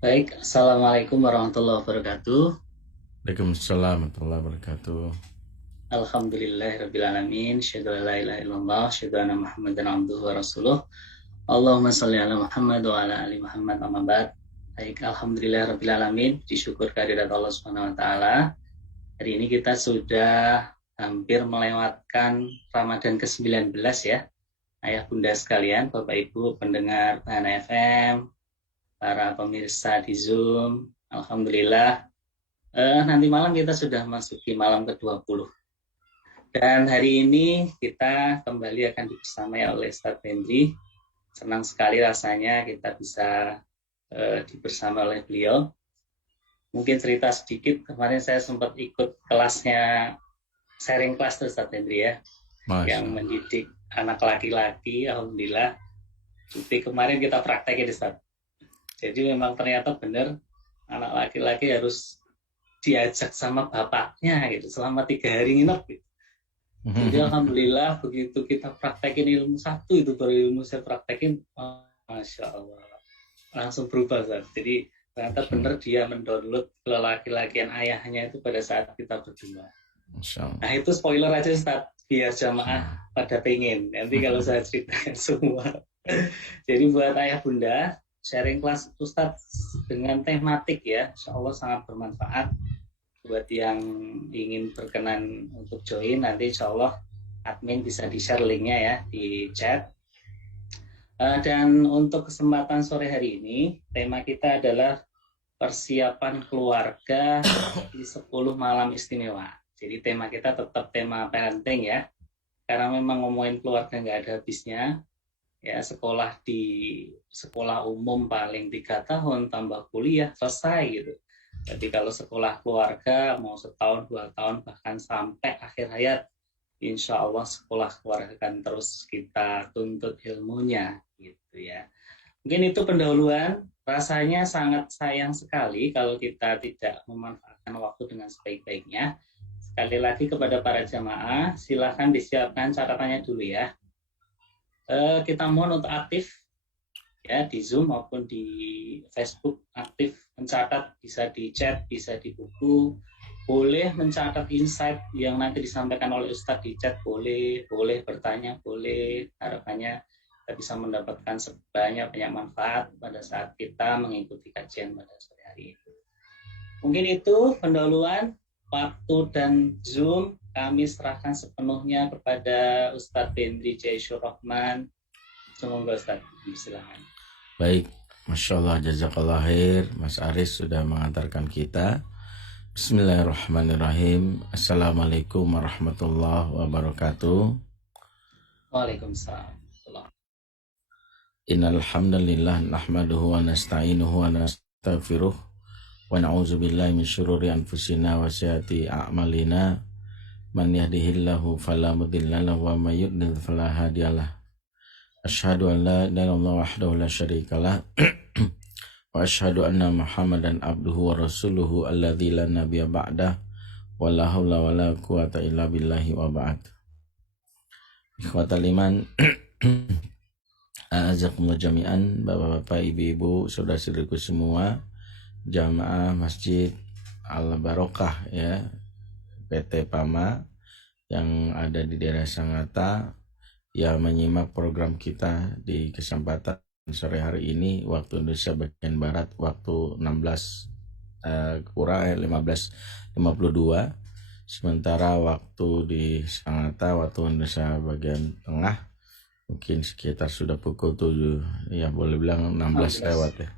Baik, Assalamualaikum warahmatullahi wabarakatuh. Waalaikumsalam warahmatullahi wabarakatuh. Alhamdulillahirrabbilalamin. Asyhadu an la ilaha illallah, asyhadu anna Muhammadan abduhu wa rasuluh. Allahumma sholli ala Muhammad wa ala ali Muhammad amma ba'd. Baik, alhamdulillahirrabbilalamin. Disyukur kehadirat Allah Subhanahu wa taala. Hari ini kita sudah hampir melewatkan Ramadan ke-19 ya. Ayah bunda sekalian, Bapak Ibu pendengar Tahana FM, para pemirsa di Zoom. Alhamdulillah nanti malam kita sudah masuki malam ke-20. Dan hari ini kita kembali akan dibersamai oleh Ustadz Hendri. Senang sekali rasanya kita bisa dibersamai oleh beliau. Mungkin cerita sedikit, kemarin saya sempat ikut kelasnya, sharing kelas Ustadz Hendri ya, yang mendidik anak laki-laki, alhamdulillah. Jadi kemarin kita praktekin Ustadz. Jadi memang ternyata benar, anak laki-laki harus diajak sama bapaknya gitu selama 3 hari nginep gitu. Jadi alhamdulillah begitu kita praktekin ilmu satu itu baru ilmu saya praktekin, masya Allah langsung berubah Ustaz. Jadi ternyata benar dia mendownload lelaki-lakian ayahnya itu pada saat kita berdua. Nah itu spoiler aja Ustaz, biar jamaah pada pengen. Nanti kalau saya ceritakan semua. Jadi buat ayah bunda, sharing kelas Ustaz dengan tematik ya, insya Allah sangat bermanfaat. Buat yang ingin berkenan untuk join, nanti insya Allah admin bisa di-share linknya ya di chat. Dan untuk kesempatan sore hari ini, tema kita adalah persiapan keluarga di 10 malam istimewa. Jadi tema kita tetap tema parenting ya, karena memang ngomongin keluarga nggak ada habisnya. Ya, sekolah di sekolah umum paling 3 tahun, tambah kuliah, selesai gitu. Jadi kalau sekolah keluarga mau setahun, 2 tahun, bahkan sampai akhir hayat, insya Allah sekolah keluarga akan terus kita tuntut ilmunya gitu ya. Mungkin itu pendahuluan. Rasanya sangat sayang sekali kalau kita tidak memanfaatkan waktu dengan sebaik-baiknya. Sekali lagi kepada para jamaah, silakan disiapkan catatannya dulu ya. Kita mohon untuk aktif ya di Zoom maupun di Facebook, aktif mencatat, bisa di chat, bisa di buku, boleh mencatat insight yang nanti disampaikan oleh Ustadz di chat, boleh bertanya, boleh. Harapannya kita bisa mendapatkan sebanyak-banyak manfaat pada saat kita mengikuti kajian pada sore hari ini. Mungkin itu pendahuluan. Waktu dan Zoom kami serahkan sepenuhnya kepada Ustadz Hendri Jaisyur Rahman. Semoga Ustadz, silakan. Baik, Masya Allah, jazakallah khair. Mas Aris sudah mengantarkan kita. Bismillahirrahmanirrahim. Assalamualaikum warahmatullahi wabarakatuh. Waalaikumsalam. Innal hamdalillah nahmaduhu wa nasta'inuhu wa nastaghfiruh wa na'udzu billahi min syururi anfusina wa sayyiati a'malina. Man yahdihillahu fala mudilla lahu wa may yudlil fala hadiyalah. Asyhadu an la ilaha illallah wahdahu la syarikalah wa asyhadu anna Muhammadan abduhu wa rasuluhu alladzi la nabiyya ba'dah wa la haula wa la quwata illa billahi wa ba'd. Ikhwatal iman, a'azakumullah jami'an, Bapak-bapak, Ibu-ibu, saudara-saudaraku semua, jamaah Masjid Al-Barokah ya, PT Pama yang ada di daerah Sangatta yang menyimak program kita di kesempatan sore hari ini waktu Indonesia bagian Barat, waktu 15:52, sementara waktu di Sangatta, waktu Indonesia bagian tengah mungkin sekitar sudah pukul 7 ya, boleh bilang 16 lewat ya.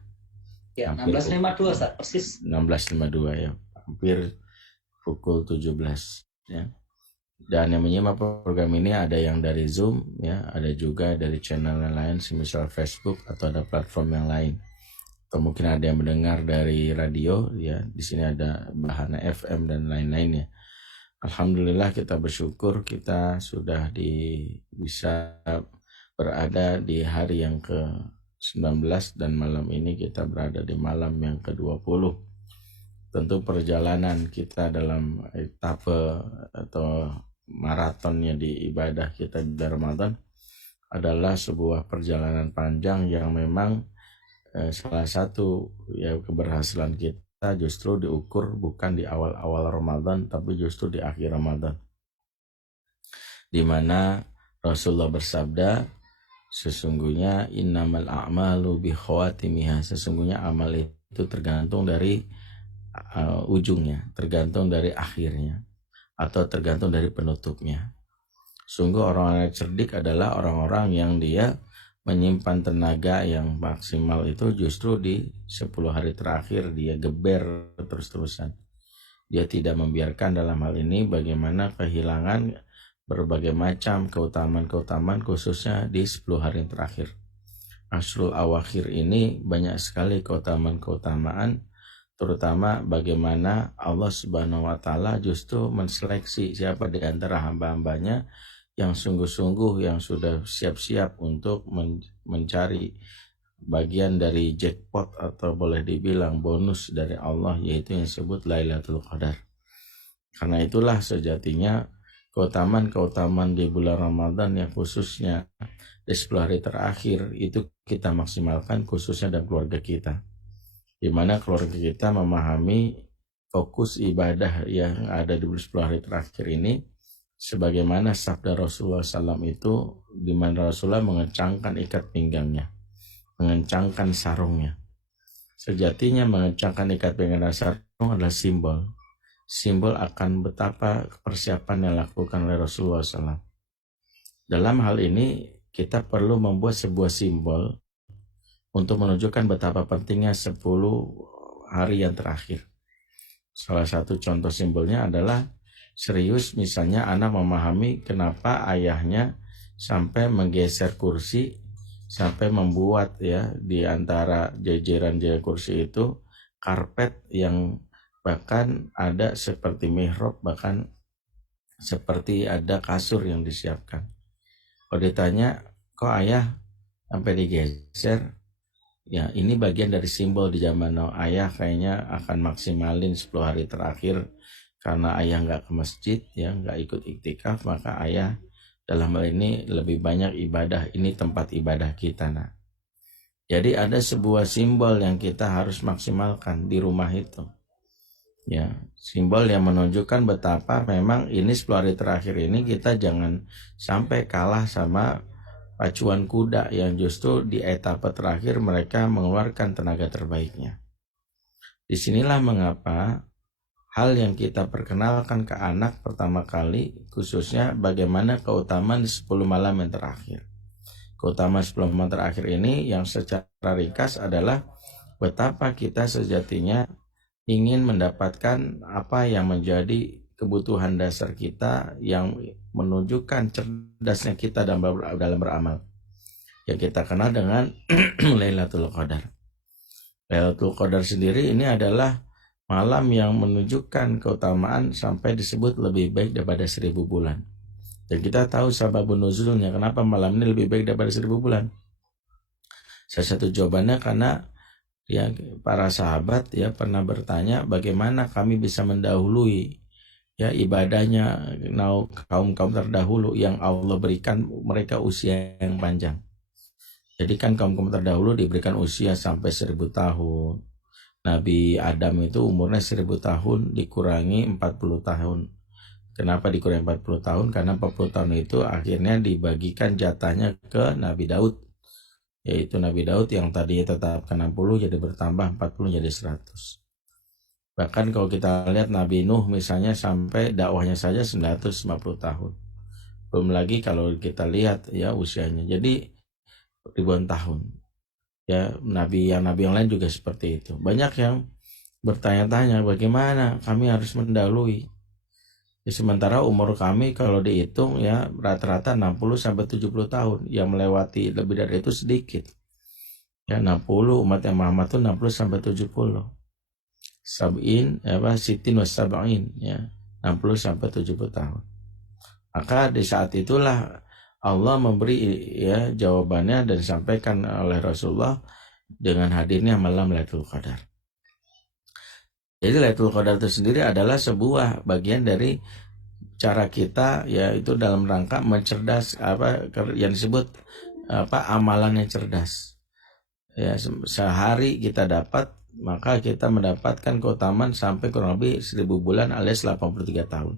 Ya, 16.52 Ustaz, persis. 16.52 ya, hampir pukul 17 ya. Dan yang menyimak program ini ada yang dari Zoom ya, ada juga dari channel yang lain, semisal Facebook atau ada platform yang lain. Atau mungkin ada yang mendengar dari radio ya. Di sini ada Bahana FM dan lain-lainnya. Alhamdulillah, kita bersyukur kita sudah bisa berada di hari yang ke-19 dan malam ini kita berada di malam yang ke-20. Tentu perjalanan kita dalam etape atau maratonnya di ibadah kita di Ramadan adalah sebuah perjalanan panjang yang memang salah satu ya keberhasilan kita justru diukur bukan di awal-awal Ramadan, tapi justru di akhir Ramadan, di mana Rasulullah bersabda, sesungguhnya innamal a'malu bi khawatimiha, sesungguhnya amal itu tergantung dari ujungnya, tergantung dari akhirnya, atau tergantung dari penutupnya. Sungguh orang-orang cerdik adalah orang-orang yang dia menyimpan tenaga yang maksimal itu justru di 10 hari terakhir, dia geber terus-terusan. Dia tidak membiarkan dalam hal ini bagaimana kehilangan berbagai macam keutamaan-keutamaan khususnya di 10 hari terakhir. Ashrul Awakhir ini banyak sekali keutamaan-keutamaan, terutama bagaimana Allah Subhanahu wa Ta'ala justru menseleksi siapa di antara hamba-hambanya yang sungguh-sungguh, yang sudah siap-siap untuk mencari bagian dari jackpot atau boleh dibilang bonus dari Allah, yaitu yang disebut Lailatul Qadar. Karena itulah sejatinya keutamaan-keutamaan di bulan Ramadan yang khususnya di 10 hari terakhir itu kita maksimalkan khususnya dalam keluarga kita, di mana keluarga kita memahami fokus ibadah yang ada di 10 hari terakhir ini sebagaimana sabda Rasulullah SAW itu, di mana Rasulullah mengencangkan ikat pinggangnya, mengencangkan sarungnya. Sejatinya mengencangkan ikat pinggang dan sarung adalah simbol akan betapa persiapan yang dilakukan oleh Rasulullah SAW. Dalam hal ini kita perlu membuat sebuah simbol untuk menunjukkan betapa pentingnya 10 hari yang terakhir. Salah satu contoh simbolnya adalah serius, misalnya anak memahami kenapa ayahnya sampai menggeser kursi, sampai membuat ya di antara jajaran kursi itu karpet yang bahkan ada seperti mihrab, bahkan seperti ada kasur yang disiapkan. Kalau ditanya, kok ayah sampai digeser? Ya, ini bagian dari simbol di zaman now. Ayah kayaknya akan maksimalin 10 hari terakhir karena ayah nggak ke masjid, ya nggak ikut iktikaf, maka ayah dalam hal ini lebih banyak ibadah. Ini tempat ibadah kita, nah. Jadi ada sebuah simbol yang kita harus maksimalkan di rumah itu. Ya, simbol yang menunjukkan betapa memang ini 10 hari terakhir ini kita jangan sampai kalah sama pacuan kuda yang justru di etapa terakhir mereka mengeluarkan tenaga terbaiknya. Disinilah mengapa hal yang kita perkenalkan ke anak pertama kali khususnya bagaimana keutamaan 10 malam yang terakhir. Keutamaan 10 malam terakhir ini yang secara ringkas adalah betapa kita sejatinya ingin mendapatkan apa yang menjadi kebutuhan dasar kita yang menunjukkan cerdasnya kita dalam beramal, yang kita kenal dengan Lailatul Qadar. Lailatul Qadar sendiri ini adalah malam yang menunjukkan keutamaan sampai disebut lebih baik daripada 1000 bulan. Dan kita tahu sababun nuzulnya, kenapa malam ini lebih baik daripada 1000 bulan. Salah satu jawabannya karena ya para sahabat ya pernah bertanya bagaimana kami bisa mendahului ya ibadahnya kaum terdahulu yang Allah berikan mereka usia yang panjang. Jadi kan kaum terdahulu diberikan usia sampai 1000 tahun. Nabi Adam itu umurnya 1000 tahun dikurangi 40 tahun. Kenapa dikurangi 40 tahun? Karena 40 tahun itu akhirnya dibagikan jatahnya ke Nabi Daud. Yaitu Nabi Daud yang tadinya tetapkan 60 jadi bertambah 40 jadi 100. Bahkan kalau kita lihat Nabi Nuh misalnya sampai dakwahnya saja 950 tahun. Belum lagi kalau kita lihat ya usianya. Jadi ribuan tahun. Ya, nabi yang lain juga seperti itu. Banyak yang bertanya-tanya bagaimana kami harus mendahului. Ya, sementara umur kami kalau dihitung ya rata-rata 60 sampai 70 tahun. Yang melewati lebih dari itu sedikit. Ya 60 umat yang Muhammad itu 60 sampai 70. Sab'in sitin wa sab'in ya 60 sampai 70 tahun. Maka di saat itulah Allah memberi ya jawabannya dan disampaikan oleh Rasulullah dengan hadirnya malam Lailatul Qadar. Jadi Lailatul Qadar itu sendiri adalah sebuah bagian dari cara kita yaitu dalam rangka mencerdas yang disebut amalan yang cerdas. ya sehari kita dapat, maka kita mendapatkan keutamaan sampai kurang lebih 1000 bulan alias 83 tahun.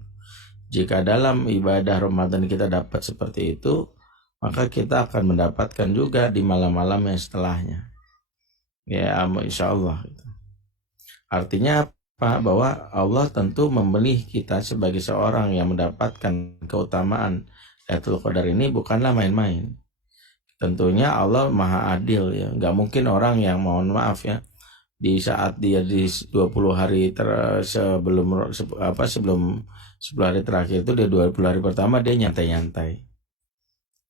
Jika dalam ibadah Ramadan kita dapat seperti itu, maka kita akan mendapatkan juga di malam-malam yang setelahnya. Ya, insya Allah. Artinya apa? Bahwa Allah tentu memilih kita sebagai seorang yang mendapatkan keutamaan Lailatul Qadar ini bukanlah main-main. Tentunya Allah maha adil ya. Nggak mungkin orang yang mohon maaf ya, di saat dia di 20 hari sebelum 10 hari terakhir itu, dia 20 hari pertama dia nyantai-nyantai.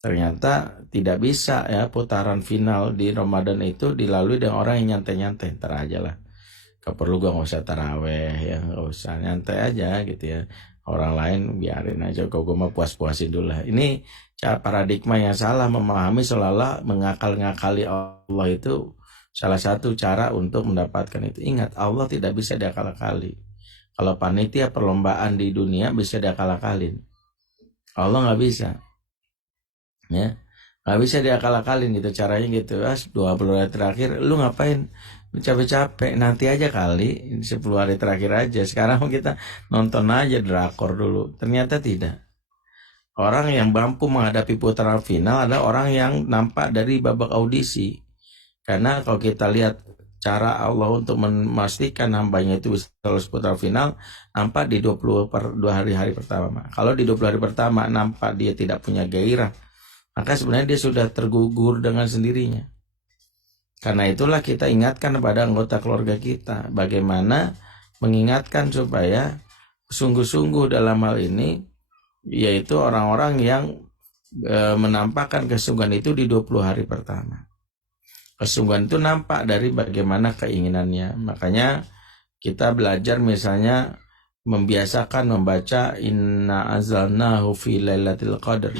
Ternyata tidak bisa ya, putaran final di Ramadan itu dilalui dengan orang yang nyantai-nyantai. Ntar aja lah, gak perlu gak usah taraweh ya, gak usah, nyantai aja gitu ya. Orang lain biarin aja, kok gue mah puas-puasin dulu lah. Ini cara paradigma yang salah, memahami seolah-olah mengakal-ngakali Allah itu salah satu cara untuk mendapatkan itu. Ingat, Allah tidak bisa diakal-akali. Kalau panitia perlombaan di dunia bisa diakal-akalin, Allah nggak bisa. Ya, nggak bisa diakal-akalin gitu caranya gitu. 20 hari terakhir lu ngapain, lu capek-capek, nanti aja kali 10 hari terakhir aja, sekarang kita nonton aja drakor dulu. Ternyata tidak. Orang yang mampu menghadapi putaran final adalah orang yang nampak dari babak audisi. Karena kalau kita lihat cara Allah untuk memastikan hambanya itu bisa lolos putaran final, nampak di 22 hari pertama. Kalau di 20 hari pertama nampak dia tidak punya gairah, maka sebenarnya dia sudah tergugur dengan sendirinya. Karena itulah kita ingatkan kepada anggota keluarga kita, bagaimana mengingatkan supaya sungguh-sungguh dalam hal ini, yaitu orang-orang yang menampakkan kesungguhan itu di 20 hari pertama. Kesungguhan itu nampak dari bagaimana keinginannya. Makanya kita belajar misalnya membiasakan membaca Inna anzalnahu fi lailatul qadr.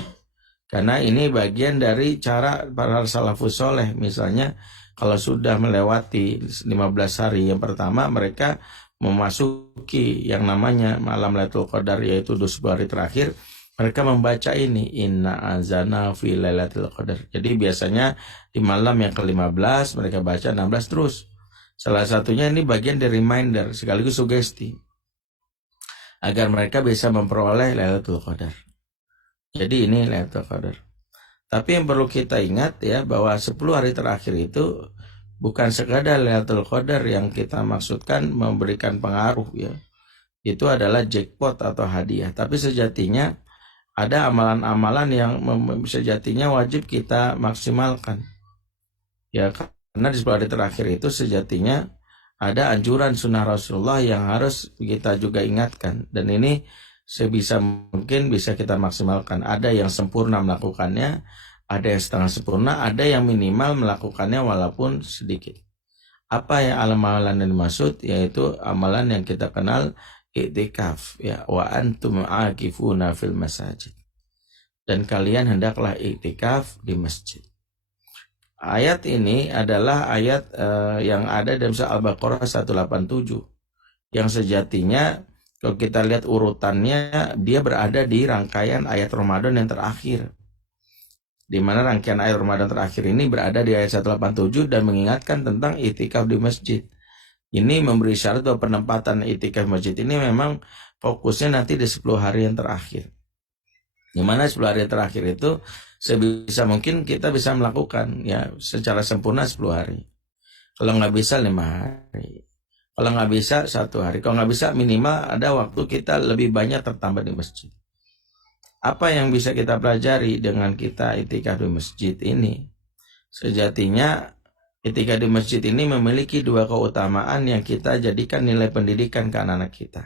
Karena ini bagian dari cara para salafus soleh. Misalnya kalau sudah melewati 15 hari yang pertama, mereka memasuki yang namanya malam Lailatul Qadar, yaitu 20 hari terakhir, mereka membaca ini Inna anzalna fi lailatul qadar. Jadi biasanya di malam yang ke-15 mereka baca 16 terus. Salah satunya ini bagian dari reminder sekaligus sugesti agar mereka bisa memperoleh Lailatul Qadar. Jadi ini Lailatul Qadar. Tapi yang perlu kita ingat ya, bahwa 10 hari terakhir itu bukan sekadar Lailatul Qadar yang kita maksudkan memberikan pengaruh ya. Itu adalah jackpot atau hadiah. Tapi sejatinya ada amalan-amalan yang sejatinya wajib kita maksimalkan. Ya, karena di 10 hari terakhir itu sejatinya ada anjuran sunnah Rasulullah yang harus kita juga ingatkan. Dan ini sebisa mungkin bisa kita maksimalkan. Ada yang sempurna melakukannya, ada yang setengah sempurna, ada yang minimal melakukannya walaupun sedikit. Apa yang amalan yang dimaksud? Yaitu amalan yang kita kenal i'tikaf ya, wa antum aakifuna fil masajid. Dan kalian hendaklah i'tikaf di masjid. Ayat ini adalah ayat yang ada dalam surah Al-Baqarah 187 yang sejatinya kalau kita lihat urutannya, dia berada di rangkaian ayat Ramadan yang terakhir. Di mana rangkaian ayat Ramadan terakhir ini berada di ayat 187 dan mengingatkan tentang i'tikaf di masjid. Ini memberi syarat bahwa penempatan i'tikaf masjid ini memang fokusnya nanti di 10 hari yang terakhir. Di mana 10 hari terakhir itu sebisa mungkin kita bisa melakukan ya secara sempurna 10 hari. Kalau nggak bisa 5 hari. Kalau nggak bisa 1 hari. Kalau nggak bisa minimal ada waktu kita lebih banyak tertambah di masjid. Apa yang bisa kita pelajari dengan kita i'tikaf di masjid ini? Sejatinya i'tikaf di masjid ini memiliki 2 keutamaan yang kita jadikan nilai pendidikan ke anak-anak kita.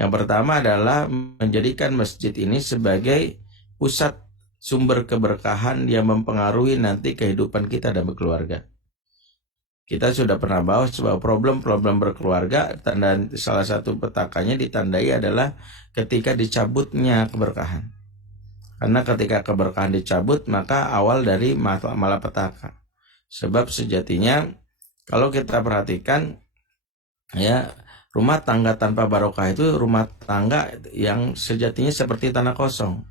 Yang pertama adalah menjadikan masjid ini sebagai pusat sumber keberkahan yang mempengaruhi nanti kehidupan kita dan berkeluarga. Kita sudah pernah bahas bahwa problem-problem berkeluarga, tanda salah satu petakannya ditandai adalah ketika dicabutnya keberkahan. Karena ketika keberkahan dicabut, maka awal dari malapetaka. Sebab sejatinya kalau kita perhatikan ya, rumah tangga tanpa barokah itu rumah tangga yang sejatinya seperti tanah kosong.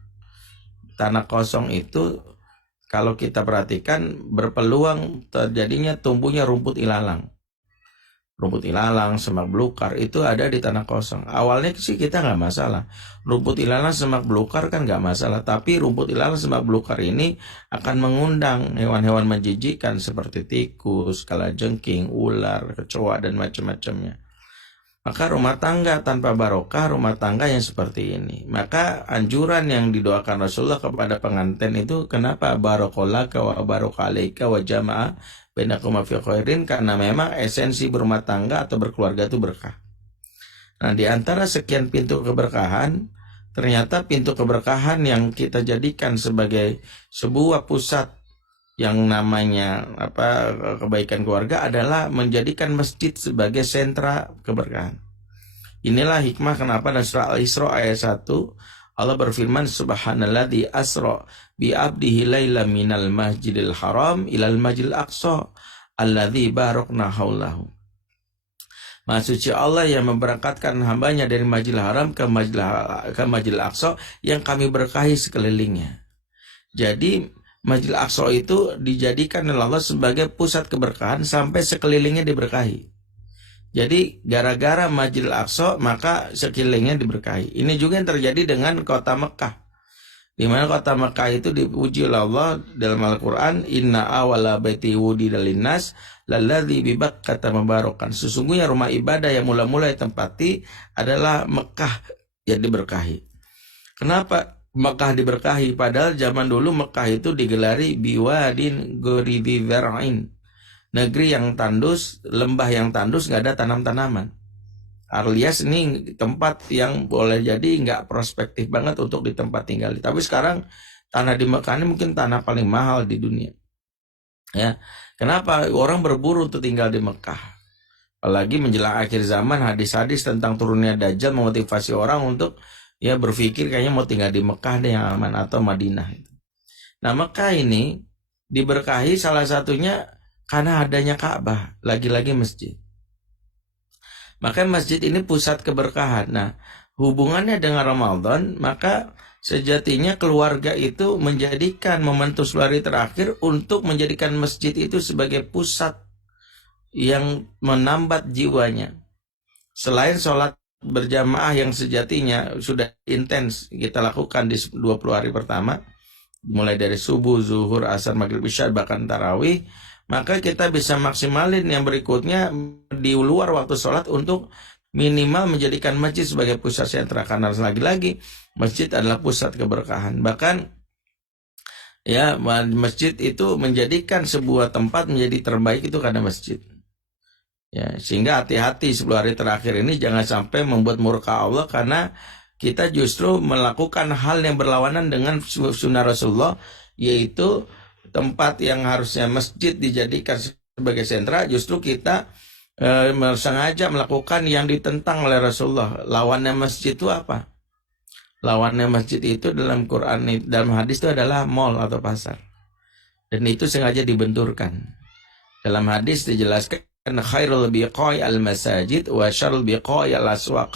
Tanah kosong itu kalau kita perhatikan berpeluang terjadinya tumbuhnya rumput ilalang. Rumput ilalang, semak belukar itu ada di tanah kosong. Awalnya sih kita nggak masalah. Rumput ilalang, semak belukar kan nggak masalah. Tapi rumput ilalang, semak belukar ini akan mengundang hewan-hewan menjijikkan seperti tikus, kalajengking, ular, kecoa, dan macam-macamnya. Maka rumah tangga tanpa barokah, rumah tangga yang seperti ini. Maka anjuran yang didoakan Rasulullah kepada pengantin itu, kenapa? Barokalaka wa barokalaika wa jama'a bainakuma fi khairin, karena memang esensi berumah tangga atau berkeluarga itu berkah. Nah, di antara sekian pintu keberkahan, ternyata pintu keberkahan yang kita jadikan sebagai sebuah pusat yang namanya kebaikan keluarga adalah menjadikan masjid sebagai sentra keberkahan. Inilah hikmah kenapa dalam surah Al-Isra ayat 1 Allah berfirman, Subhanalladzi asra bi abdihi laila minal masjidil haram ilal masjidil aqsa alladzi barakna haulahu. Maha suci Allah yang memberangkatkan hambanya dari Masjidil Haram ke Masjidil Aqsa yang kami berkahi sekelilingnya. Jadi Masjidil Aqsa itu dijadikan oleh Allah sebagai pusat keberkahan sampai sekelilingnya diberkahi. Jadi gara-gara Masjidil Aqsa maka sekelilingnya diberkahi. Ini juga yang terjadi dengan kota Mekah. Di mana kota Mekah itu dipuji oleh Allah dalam Al-Quran, Inna awala baiti wudida linnas lalladzi bi Bakkata mubarakan. Sesungguhnya rumah ibadah yang mula-mula ditempati adalah Mekah yang diberkahi. Kenapa Mekah diberkahi? Padahal zaman dulu Mekah itu digelari biwadin ghairi dzar'in. Negeri yang tandus, lembah yang tandus, nggak ada tanam-tanaman. Alias ini tempat yang boleh jadi nggak prospektif banget untuk di tempat tinggal. Tapi sekarang tanah di Mekah ini mungkin tanah paling mahal di dunia. Ya, kenapa orang berburu untuk tinggal di Mekah? Apalagi menjelang akhir zaman, hadis-hadis tentang turunnya Dajjal memotivasi orang untuk ya berpikir kayaknya mau tinggal di Mekah deh yang aman atau Madinah. Nah, Mekah ini diberkahi salah satunya karena adanya Ka'bah, lagi-lagi masjid. Maka masjid ini pusat keberkahan. Nah, hubungannya dengan Ramadan, maka sejatinya keluarga itu menjadikan momentum 10 hari terakhir untuk menjadikan masjid itu sebagai pusat yang menambat jiwanya. Selain sholat berjamaah yang sejatinya sudah intens kita lakukan di 20 hari pertama, mulai dari subuh, zuhur, asar, maghrib, isya, bahkan tarawih, maka kita bisa maksimalin yang berikutnya di luar waktu sholat untuk minimal menjadikan masjid sebagai pusat sentra. Karena lagi-lagi masjid adalah pusat keberkahan. Bahkan ya masjid itu menjadikan sebuah tempat menjadi terbaik itu karena masjid. Ya, sehingga hati-hati 10 hari terakhir ini jangan sampai membuat murka Allah karena kita justru melakukan hal yang berlawanan dengan sunnah Rasulullah, yaitu tempat yang harusnya masjid dijadikan sebagai sentra, justru kita sengaja melakukan yang ditentang oleh Rasulullah. Lawannya masjid itu apa? Lawannya masjid itu dalam Quran, dalam hadis itu adalah mall atau pasar. Dan itu sengaja dibenturkan. Dalam hadis dijelaskan, khairul biqai al-masajid wa syarrul biqai al-aswaq.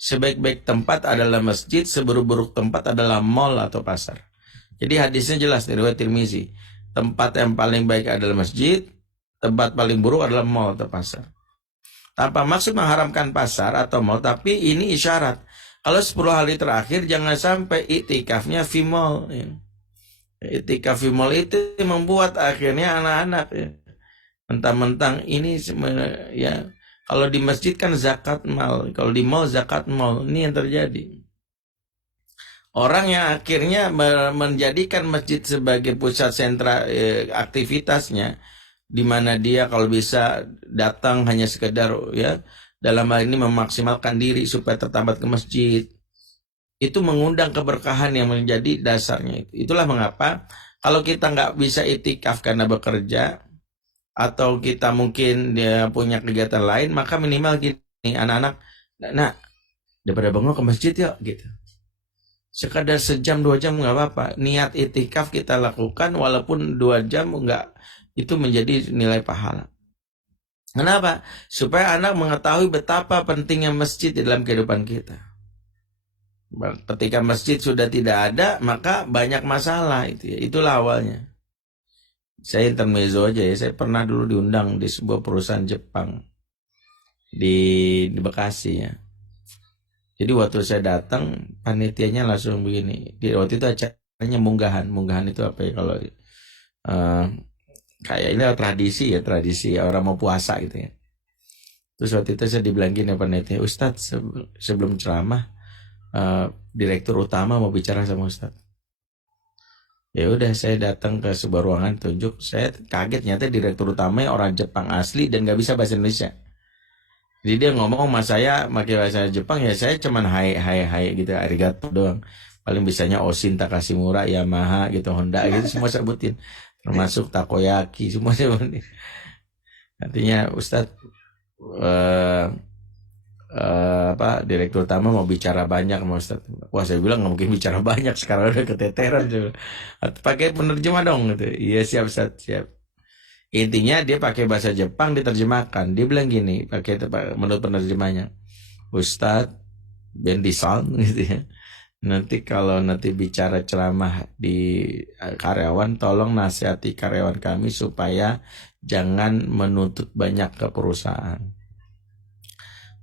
Sebaik-baik tempat adalah masjid, seburuk-buruk tempat adalah mall atau pasar. Jadi hadisnya jelas dari riwayat Tirmizi. Tempat yang paling baik adalah masjid, tempat paling buruk adalah mall atau pasar. Tanpa maksud mengharamkan pasar atau mall, tapi ini isyarat. Kalau 10 hari terakhir jangan sampai iktikafnya fi mall. Ya. Iktikaf fi mall itu membuat akhirnya anak-anak ya, mentang-mentang ini ya, kalau di masjid kan zakat mal, kalau di mall zakat mall. Ini yang terjadi. Orang yang akhirnya menjadikan masjid sebagai pusat sentra aktivitasnya, di mana dia kalau bisa datang hanya sekedar ya dalam hal ini memaksimalkan diri supaya tertambat ke masjid, itu mengundang keberkahan yang menjadi dasarnya. Itulah mengapa kalau kita nggak bisa itikaf karena bekerja atau kita mungkin dia punya kegiatan lain, maka minimal gini anak-anak, nah daripada bengong ke masjid ya gitu. Sekadar sejam 2 jam nggak apa-apa. Niat itikaf kita lakukan walaupun 2 jam nggak, itu menjadi nilai pahala. Kenapa? Supaya anak mengetahui betapa pentingnya masjid di dalam kehidupan kita. Ketika masjid sudah tidak ada, maka banyak masalah itu ya. Itulah awalnya. Saya intermezzo aja ya. Saya pernah dulu diundang di sebuah perusahaan Jepang di Bekasi ya. Jadi waktu saya datang, panitianya langsung begini. Di waktu itu acaranya munggahan itu apa ya kalau kayak ini tradisi ya, tradisi orang mau puasa gitu ya. Terus waktu itu saya dibilang gini panitia, Ustadz sebelum ceramah direktur utama mau bicara sama Ustadz. Ya udah saya datang ke sebuah ruangan tunjuk, saya kaget ternyata direktur utamanya orang Jepang asli dan nggak bisa bahasa Indonesia. Jadi dia ngomong sama saya pakai bahasa Jepang, ya saya cuman hai hai hai gitu, arigato doang. Paling bisanya Oshin, Takashimura, Yamaha gitu, Honda gitu semua sebutin. Termasuk takoyaki semua sebutin. Artinya Ustadz eh, direktur utama mau bicara banyak sama Ustadz. Wah saya bilang nggak mungkin bicara banyak, sekarang udah keteteran. Pakai penerjemah dong gitu. Iya siap Ustadz, siap. Intinya dia pakai bahasa Jepang diterjemahkan. Dia bilang gini, menurut penerjemahnya, Ustadz Bendisan gitu ya. Nanti kalau nanti bicara ceramah di karyawan, tolong nasihati karyawan kami supaya jangan menuntut banyak ke perusahaan.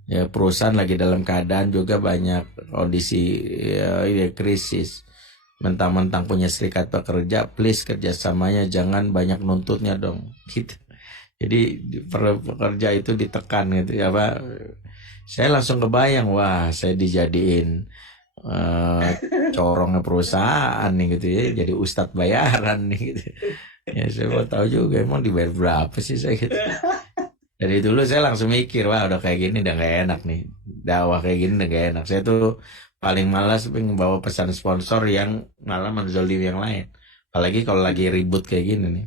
Ya perusahaan lagi dalam keadaan juga banyak kondisi ya, krisis. Mentang-mentang punya serikat pekerja, please kerjasamanya jangan banyak nuntutnya dong. Gitu. Jadi pekerja itu ditekan gitu ya Pak. Saya langsung kebayang, wah saya dijadiin corongnya perusahaan nih gitu ya, jadi ustadz bayaran nih gitu. Ya saya mau tahu juga emang dibayar berapa sih saya gitu. Dari dulu saya langsung mikir, wah udah kayak gini udah gak enak nih. Dakwah kayak gini udah gak enak. Saya tuh paling malas bawa pesan sponsor yang malah menzolimi yang lain. Apalagi kalau lagi ribut kayak gini nih.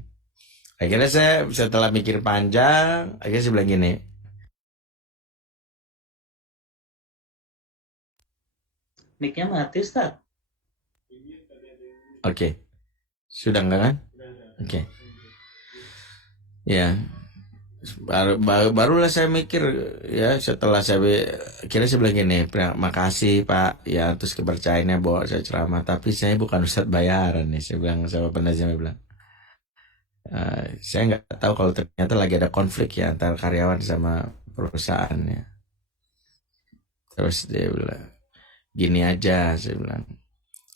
Akhirnya saya setelah mikir panjang, akhirnya saya bilang gini, Mic-nya mati, Ustaz. oke, sudah enggak kan? Oke. Ya, barulah saya mikir ya setelah kira saya bilang gini, makasih Pak ya atas kepercayaannya bawa saya ceramah, tapi saya bukan ustadz bayaran nih, saya bilang sama penajam, saya bilang saya nggak tahu kalau ternyata lagi ada konflik ya antara karyawan sama perusahaannya. Terus dia bilang gini aja, saya bilang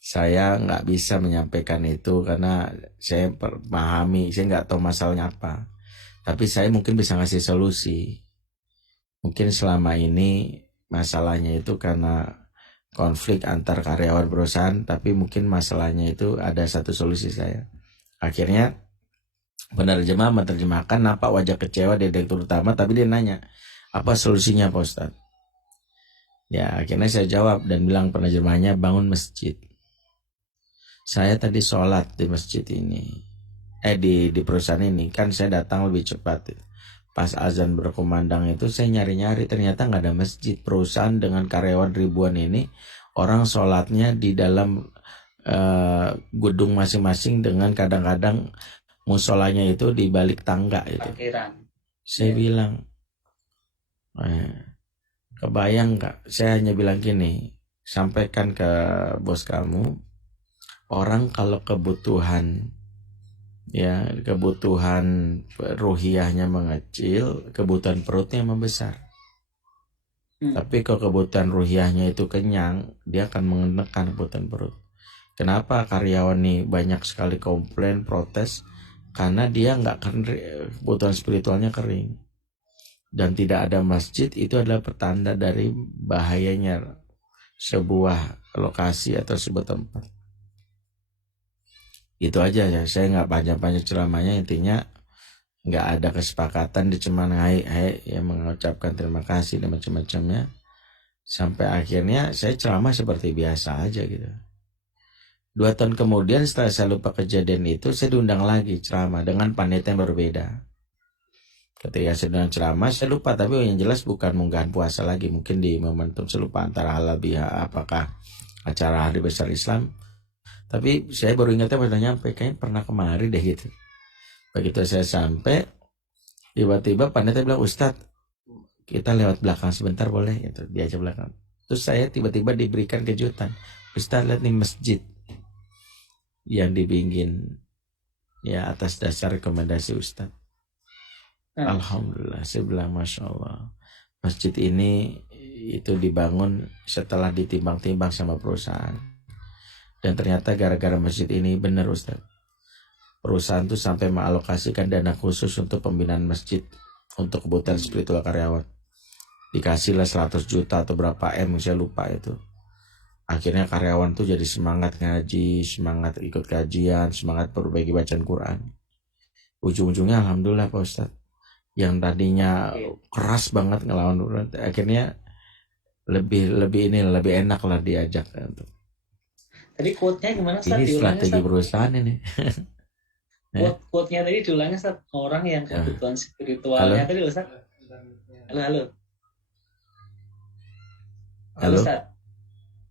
saya nggak bisa menyampaikan itu karena saya memahami, saya nggak tahu masalahnya apa. Tapi saya mungkin bisa ngasih solusi. Mungkin selama ini masalahnya itu karena konflik antar karyawan perusahaan, tapi mungkin masalahnya itu ada satu solusi saya. Akhirnya penerjemah menerjemahkan nampak wajah kecewa dari direktur utama, tapi dia nanya, apa solusinya Pak Ustadz? Ya akhirnya saya jawab dan bilang penerjemahnya bangun masjid. Saya tadi sholat di masjid ini. Di perusahaan ini kan saya datang lebih cepat. Pas azan berkumandang itu saya nyari-nyari, ternyata nggak ada masjid. Perusahaan dengan karyawan ribuan ini, orang sholatnya di dalam gedung masing-masing dengan kadang-kadang musolanya itu di balik tangga itu. Saya bilang, kebayang nggak? Saya hanya bilang gini, sampaikan ke bos kamu, orang kalau kebutuhan ruhiyahnya mengecil, kebutuhan perutnya membesar. Tapi kalau kebutuhan ruhiyahnya itu kenyang, dia akan menekan kebutuhan perut. Kenapa karyawan nih banyak sekali komplain, protes? Karena dia nggak kebutuhan spiritualnya kering. Dan tidak ada masjid, itu adalah pertanda dari bahayanya sebuah lokasi atau sebuah tempat. Itu aja ya, saya nggak panjang-panjang ceramahnya, intinya nggak ada kesepakatan, dia cuma hai yang mengucapkan terima kasih dan macam-macamnya, sampai akhirnya saya ceramah seperti biasa aja gitu. 2 tahun kemudian setelah saya lupa kejadian itu, saya diundang lagi ceramah dengan panitia yang berbeda. Ketika saya diundang ceramah, saya lupa, tapi yang jelas bukan munggahan puasa lagi, mungkin di momentum saya lupa antara halal biha apakah acara hari besar Islam. Tapi saya baru ingatnya pada nyampe, kayaknya pernah kemari deh gitu. Begitu saya sampai, tiba-tiba panitia bilang, Ustadz, kita lewat belakang sebentar boleh? Gitu, diajak belakang. Terus saya tiba-tiba diberikan kejutan, Ustadz lihat nih masjid yang dibikin ya atas dasar rekomendasi Ustadz. Nah, Alhamdulillah, saya bilang Masya Allah. Masjid ini itu dibangun setelah ditimbang-timbang sama perusahaan. Dan ternyata gara-gara masjid ini benar Ustadz. Perusahaan tuh sampai mengalokasikan dana khusus untuk pembinaan masjid untuk kebutuhan spiritual karyawan. Dikasihlah 100 juta atau berapa M, saya lupa itu. Akhirnya karyawan tuh jadi semangat ngaji, semangat ikut kajian, semangat perbaiki bacaan Quran. Ujung-ujungnya Alhamdulillah Pak Ustadz. Yang tadinya keras banget ngelawan Quran, akhirnya lebih enak lah diajak untuk. tadi quote-nya gimana Ustaz? Ini Diulangnya strategi Ustaz. perusahaan ini. Quote-nya tadi diulangnya Ustaz. Orang yang kebutuhan spiritualnya tadi Ustaz. Halo. Halo Ustaz.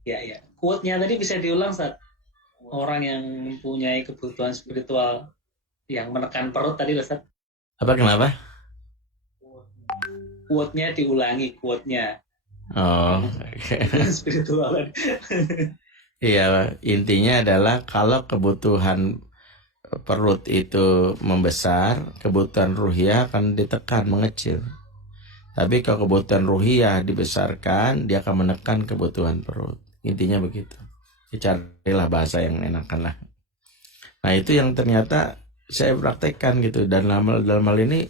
Ya. Quote-nya tadi bisa diulang Ustaz. Orang yang mempunyai kebutuhan spiritual yang menekan perut tadi Ustaz. Apa kenapa? Quote-nya diulangi, quote-nya. Oh. Spiritual. Iya, intinya adalah kalau kebutuhan perut itu membesar, kebutuhan ruhiyah akan ditekan, mengecil. Tapi kalau kebutuhan ruhiyah dibesarkan, dia akan menekan kebutuhan perut. Intinya begitu. Carilah bahasa yang enakan lah. Nah itu yang ternyata saya praktekkan gitu. Dan dalam hal ini,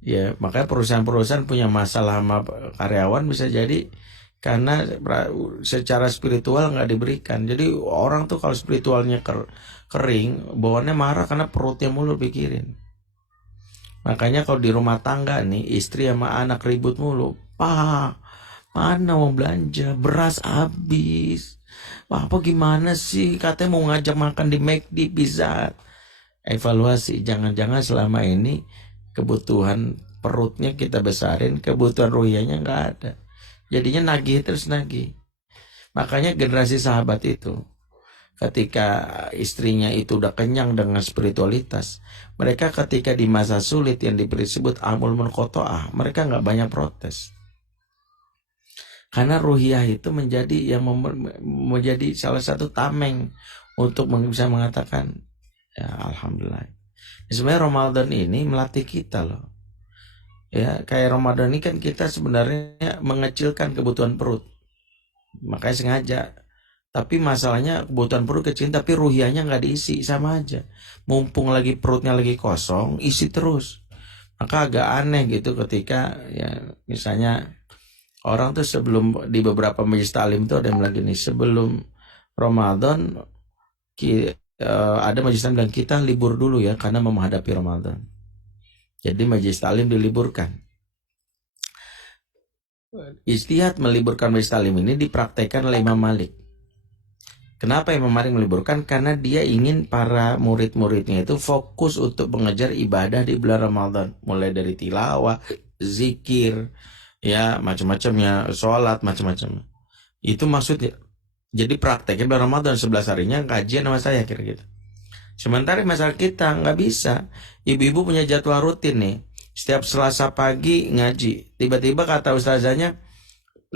ya makanya perusahaan-perusahaan punya masalah sama karyawan bisa jadi karena secara spiritual nggak diberikan. Jadi orang tuh kalau spiritualnya kering, bawaannya marah karena perutnya mulu pikirin. Makanya kalau di rumah tangga nih, istri sama anak ribut mulu. Pak, mana mau belanja? Beras habis. Apa gimana sih? Katanya mau ngajak makan di McD, Pizza. Evaluasi, jangan-jangan selama ini kebutuhan perutnya kita besarin, kebutuhan ruhiyahnya nggak ada. Jadinya nagih terus nagih. Makanya generasi sahabat itu, ketika istrinya itu udah kenyang dengan spiritualitas, mereka ketika di masa sulit yang disebut amul munqato'ah, mereka nggak banyak protes. Karena ruhiyah itu menjadi menjadi salah satu tameng untuk bisa mengatakan, ya Alhamdulillah. Sebenarnya Ramadan ini melatih kita loh. Ya, kayak Ramadan ini kan kita sebenarnya mengecilkan kebutuhan perut. Makanya sengaja. Tapi masalahnya kebutuhan perut kecil tapi ruhiyahnya nggak diisi, sama aja. Mumpung lagi perutnya lagi kosong, isi terus. Maka agak aneh gitu ketika ya misalnya orang tuh sebelum di beberapa majelis taklim tuh ada yang bilang gini, sebelum Ramadan ada majelis taklim bilang kita libur dulu ya karena mau menghadapi Ramadan. Jadi majelis taklim diliburkan. Ijtihad meliburkan majelis taklim ini dipraktekkan oleh Imam Malik. Kenapa Imam Malik meliburkan? Karena dia ingin para murid-muridnya itu fokus untuk mengejar ibadah di bulan Ramadan. Mulai dari tilawah, zikir, ya macam-macamnya, sholat, macam-macam. Itu maksudnya. Jadi prakteknya bulan Ramadan 11 harinya kajian sama saya kira-kira. Sementara masalah kita nggak bisa. Ibu-ibu punya jadwal rutin nih. Setiap Selasa pagi ngaji. Tiba-tiba kata ustazanya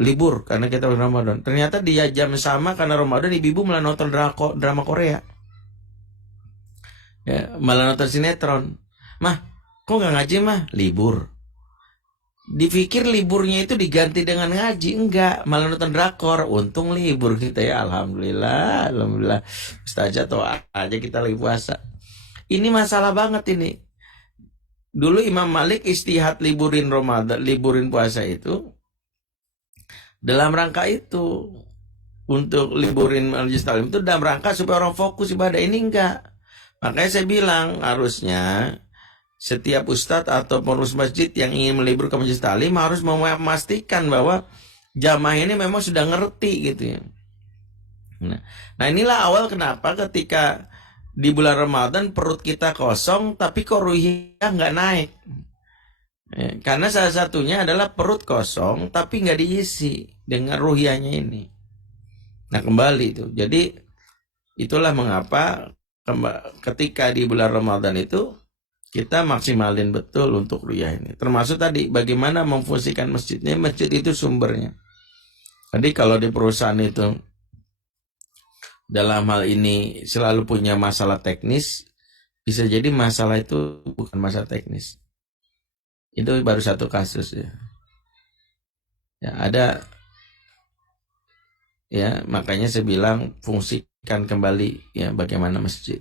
libur karena kita Ramadan. Ternyata dia jam sama karena Ramadan ibu-ibu malah nonton drama Korea. Ya, malah nonton sinetron. Mah, kok nggak ngaji mah? Libur. Dipikir liburnya itu diganti dengan ngaji, enggak, malah nonton drakor. Untung libur kita ya, alhamdulillah. Ustazah tuh aja kita lagi puasa. Ini masalah banget ini. Dulu Imam Malik istihad liburin Ramadan, liburin puasa itu dalam rangka itu, untuk liburin majelis taklim itu dalam rangka supaya orang fokus ibadah. Ini enggak. Makanya saya bilang harusnya setiap ustadz atau pengurus masjid yang ingin meliburkan majelis taklim harus memastikan bahwa jamaah ini memang sudah ngerti gitu ya. Nah inilah awal kenapa ketika di bulan Ramadan perut kita kosong tapi kok ruhiyah nggak naik. Karena salah satunya adalah perut kosong tapi nggak diisi dengan ruhiyahnya ini. Nah kembali itu. Jadi itulah mengapa ketika di bulan Ramadan itu kita maksimalin betul untuk ruhiyah ini. Termasuk tadi bagaimana memfungsikan masjidnya. Masjid itu sumbernya. Jadi kalau di perusahaan itu dalam hal ini selalu punya masalah teknis, Bisa jadi masalah itu bukan masalah teknis. Itu baru satu kasus ya. Ya, ada ya, makanya saya bilang fungsikan kembali ya bagaimana masjid.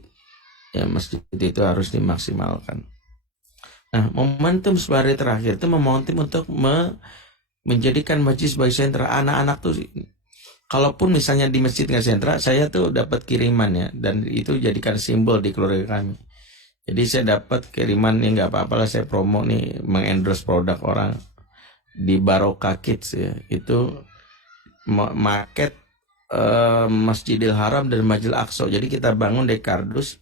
Ya, masjid itu harus dimaksimalkan. Nah, momentum 10 hari terakhir itu momentum untuk menjadikan masjid sebagai sentra anak-anak tuh. Kalaupun misalnya di masjid nggak sentra, saya tuh dapat kiriman ya, dan itu jadikan simbol di keluarga kami. Jadi saya dapat kiriman nih, nggak apa-apa lah saya promo nih, mengendorse produk orang di Barokah Kids ya. Itu market Masjidil Haram dan Masjidil Aqsa. Jadi kita bangun di kardus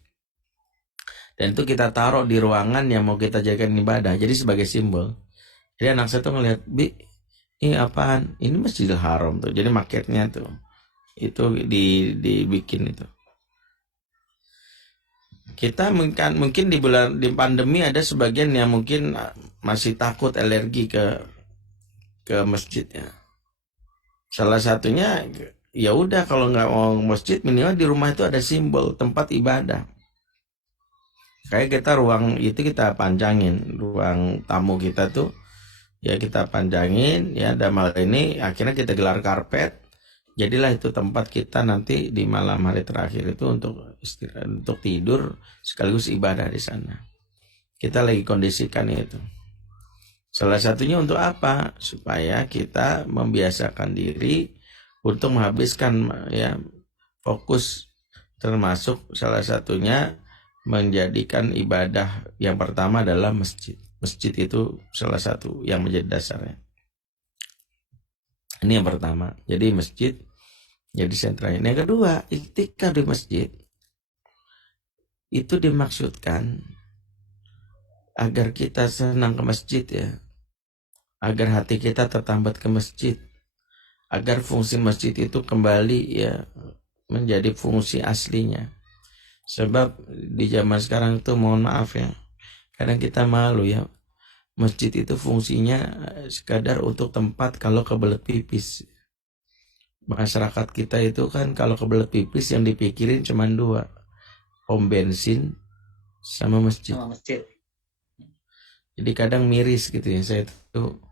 dan itu kita taruh di ruangan yang mau kita jadikan ibadah. Jadi sebagai simbol. Jadi anak saya tuh ngelihat, Bi, ini apaan? Ini Masjidil Haram tuh. Jadi marketnya tuh itu dibikin itu. Kita mungkin di pandemi ada sebagian yang mungkin masih takut alergi ke masjidnya. Salah satunya ya udah, kalau nggak mau masjid minimal di rumah itu ada simbol tempat ibadah. Kayak kita ruang itu kita panjangin, ruang tamu kita tuh ya kita panjangin ya, dan malam ini akhirnya kita gelar karpet. Jadilah itu tempat kita nanti di malam hari terakhir itu untuk istirahat, untuk tidur sekaligus ibadah di sana. Kita lagi kondisikan itu. Salah satunya untuk apa? Supaya kita membiasakan diri untuk menghabiskan ya fokus, termasuk salah satunya menjadikan ibadah yang pertama adalah masjid. Masjid itu salah satu yang menjadi dasarnya. Ini yang pertama. Jadi masjid jadi sentranya. Yang kedua, iktikaf di masjid itu dimaksudkan agar kita senang ke masjid ya, agar hati kita tertambat ke masjid, agar fungsi masjid itu kembali ya menjadi fungsi aslinya. Sebab di zaman sekarang itu mohon maaf ya, kadang kita malu ya, masjid itu fungsinya sekadar untuk tempat kalau kebelet pipis. Masyarakat kita itu kan kalau kebelet pipis yang dipikirin cuma dua, pom bensin sama masjid. Jadi kadang miris gitu ya. Saya tuh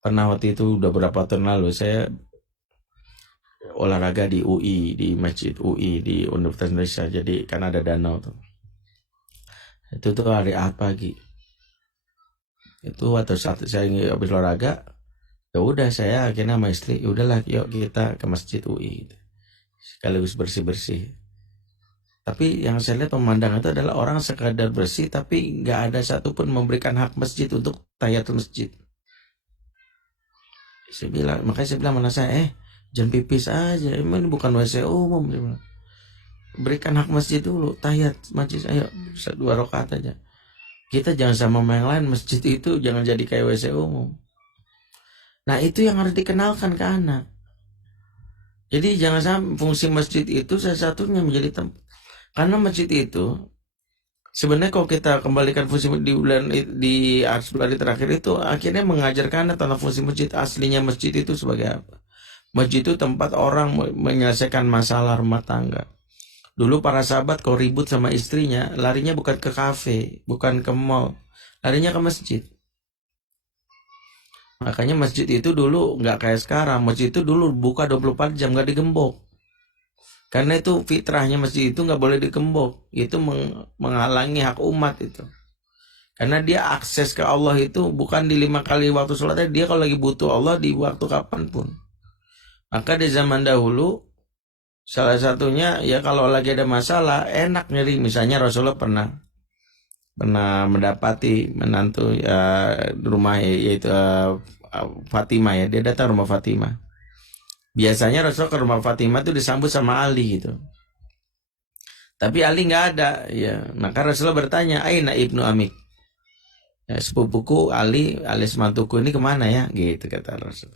pernah waktu itu udah berapa tahun lalu saya olahraga di UI, di Masjid UI di Universitas Indonesia. Jadi kan ada danau tuh. Itu tuh hari Ahad pagi. Itu waktu saat saya habis olahraga, ya udah saya akhirnya sama istri, ya udahlah yuk kita ke Masjid UI sekaligus bersih-bersih. Tapi yang saya lihat pemandangan itu adalah orang sekadar bersih tapi nggak ada satupun memberikan hak masjid untuk tahiyatul masjid. Makanya saya bilang mana saya, jangan pipis aja, ini bukan WC umum. Berikan hak masjid dulu, tahiyat masjid, ayo 2 rakaat aja. Kita jangan sama yang lain, masjid itu jangan jadi kayak WC umum. Nah itu yang harus dikenalkan ke anak. Jadi jangan sampai fungsi masjid itu salah satunya menjadi tempat. Karena masjid itu sebenarnya kalau kita kembalikan fungsi di bulan di hari terakhir itu akhirnya mengajarkan tentang fungsi masjid aslinya. Masjid itu sebagai apa? Masjid itu tempat orang menyelesaikan masalah rumah tangga. Dulu para sahabat kalau ribut sama istrinya larinya bukan ke kafe, bukan ke mall, larinya ke masjid. Makanya masjid itu dulu nggak kayak sekarang. Masjid itu dulu buka 24 jam, nggak digembok. Karena itu fitrahnya masjid itu nggak boleh digembok. Itu menghalangi hak umat itu. Karena dia akses ke Allah itu bukan di 5 kali waktu sholat. Dia kalau lagi butuh Allah di waktu kapanpun. Maka di zaman dahulu salah satunya ya kalau lagi ada masalah enak nyeri. Misalnya Rasulullah pernah mendapati menantu ya rumah yaitu Fatimah ya, dia datang rumah Fatimah. Biasanya Rasul ke rumah Fatimah itu disambut sama Ali gitu. Tapi Ali nggak ada ya, maka Rasulullah bertanya, Aina ibnu Amik, ya, sepupuku Ali alias mantuku ini kemana ya, gitu kata Rasul.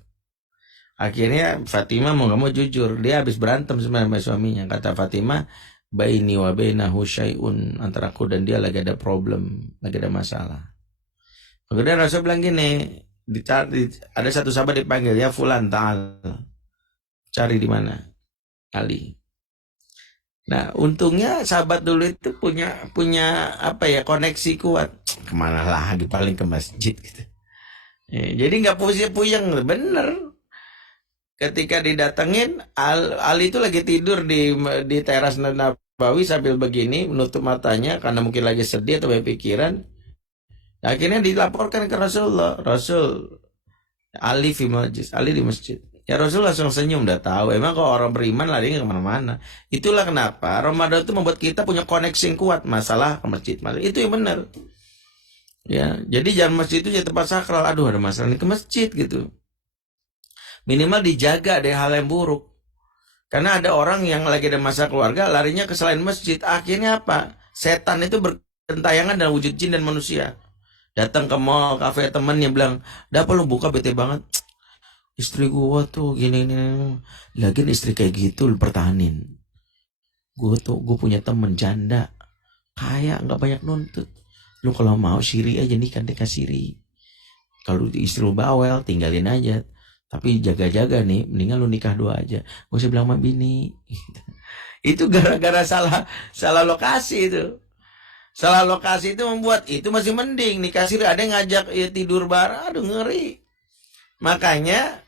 Akhirnya Fatimah mau nggak mau jujur, dia habis berantem sama suaminya. Kata Fatimah, baini wa bainahu syai'un, antara aku dan dia lagi ada problem, lagi ada masalah. Kemudian Rasul bilang gini, ada satu sahabat dipanggil, ya fulan ta'al, cari di mana Ali. Nah, untungnya sahabat dulu itu punya punya apa ya, koneksi kuat. Kemana lagi, paling ke masjid gitu. Jadi nggak puyeng, bener. Ketika didatengin, Ali itu lagi tidur di teras Nabawi sambil begini menutup matanya karena mungkin lagi sedih atau berpikiran. Akhirnya dilaporkan ke Rasulullah, Rasul, Ali fi majlis, Ali di masjid. Ya Rasul langsung senyum, udah tahu. Emang kalau orang beriman larinya kemana-mana. Itulah kenapa Ramadan itu membuat kita punya koneksi yang kuat. Masalah ke masjid, masalah itu yang benar. Ya, jadi jangan masjid itu jadi tempat sakral. Aduh, ada masalah ini ke masjid gitu. Minimal dijaga dari hal yang buruk. Karena ada orang yang lagi ada masalah keluarga, larinya ke selain masjid. Akhirnya apa? Setan itu bergentayangan dalam wujud jin dan manusia. Datang ke mall, kafe temennya bilang, "Dah apa lu buka, bete banget. Istri gua tuh gini nih. Lagian istri kayak gitu lu pertahanin. Gue punya temen janda, kaya, nggak banyak nuntut. Lu kalau mau siri aja, nikah siri. Kalau istri lu bawel, tinggalin aja. Tapi jaga-jaga nih, mendingan lu nikah dua aja. Gue usah bilang sama bini." Itu gara-gara salah lokasi itu. Salah lokasi itu membuat itu masih mending nikah siri, ada yang ngajak ya tidur bareng, aduh ngeri. Makanya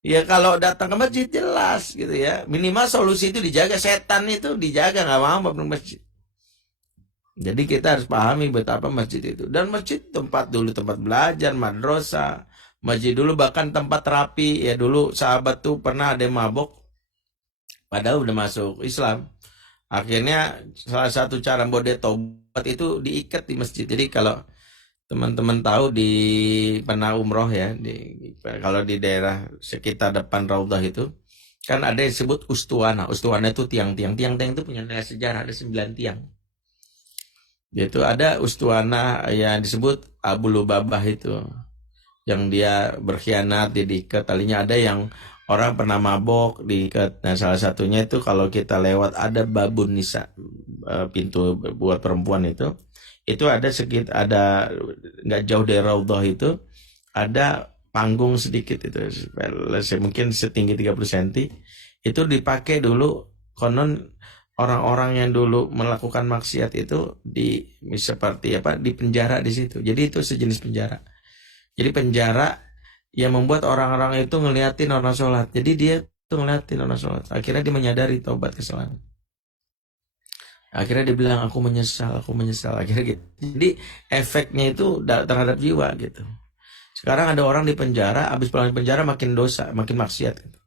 ya kalau datang ke masjid jelas gitu ya. Minimal solusi itu dijaga, setan itu dijaga, nggak mau ke masjid. Jadi kita harus pahami betapa masjid itu. Dan masjid tempat dulu tempat belajar, madrasah. Masjid dulu bahkan tempat terapi. Ya dulu sahabat tuh pernah ada yang mabok, padahal udah masuk Islam. Akhirnya salah satu cara buat dia tobat itu diikat di masjid. Jadi kalau teman-teman tahu di pernah umroh ya, kalau di daerah sekitar depan Raudhah itu kan ada yang disebut ustuana. Ustuana itu tiang-tiang itu punya nilai sejarah, ada 9 tiang. Yaitu ada ustuana yang disebut Abu Lubabah itu, yang dia berkhianat, dia diikat. Talinya ada yang orang pernah mabok diikat. Nah, salah satunya itu kalau kita lewat ada babun nisa, pintu buat perempuan itu ada ada nggak jauh dari Raudhah itu ada panggung sedikit itu, mungkin setinggi 30 cm. Itu dipakai dulu, konon orang-orang yang dulu melakukan maksiat itu seperti apa, di penjara di situ. Jadi itu sejenis penjara. Jadi penjara yang membuat orang-orang itu ngeliatin orang sholat. Jadi dia tuh ngeliatin orang sholat. Akhirnya dia menyadari taubat kesalahan. Akhirnya dia bilang, aku menyesal. Akhirnya gitu. Jadi efeknya itu terhadap jiwa gitu. Sekarang ada orang di penjara, habis pulang di penjara makin dosa, makin maksiat gitu.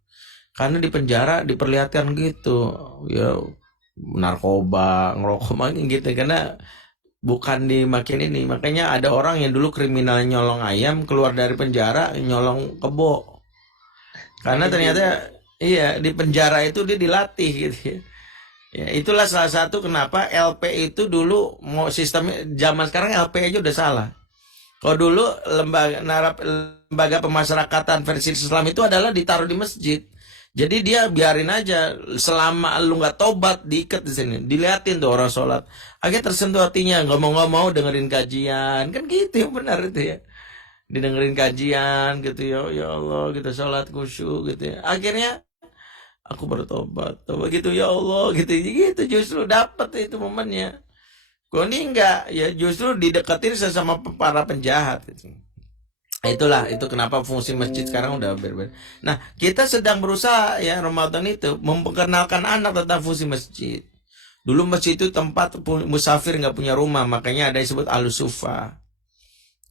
Karena di penjara diperlihatkan gitu, ya narkoba, ngerokok makin gitu. Karena bukan dimakin ini. Makanya ada orang yang dulu kriminal nyolong ayam, keluar dari penjara nyolong kebo. Karena ternyata iya, di penjara itu dia dilatih gitu ya. Ya, itulah salah satu kenapa LP itu dulu mau sistemnya, zaman sekarang LP aja udah salah. Kalau dulu lembaga pemasyarakatan versi Islam itu adalah ditaruh di masjid. Jadi dia biarin aja, selama lu nggak tobat diikat di sini, diliatin tuh orang sholat. Akhirnya tersentuh hatinya, nggak mau dengerin kajian, kan gitu yang benar itu ya. Didengerin kajian gitu ya, ya Allah kita sholat khusyuk gitu ya. Akhirnya aku bertobat, tobat gitu ya Allah gitu justru dapat itu momennya. Kok ini enggak ya, justru dideketin sesama para penjahat gitu. Itulah itu kenapa fungsi masjid sekarang udah berbeda. Nah, kita sedang berusaha ya Ramadan itu memperkenalkan anak tentang fungsi masjid. Dulu masjid itu tempat musafir nggak punya rumah, makanya ada yang disebut al-sufah.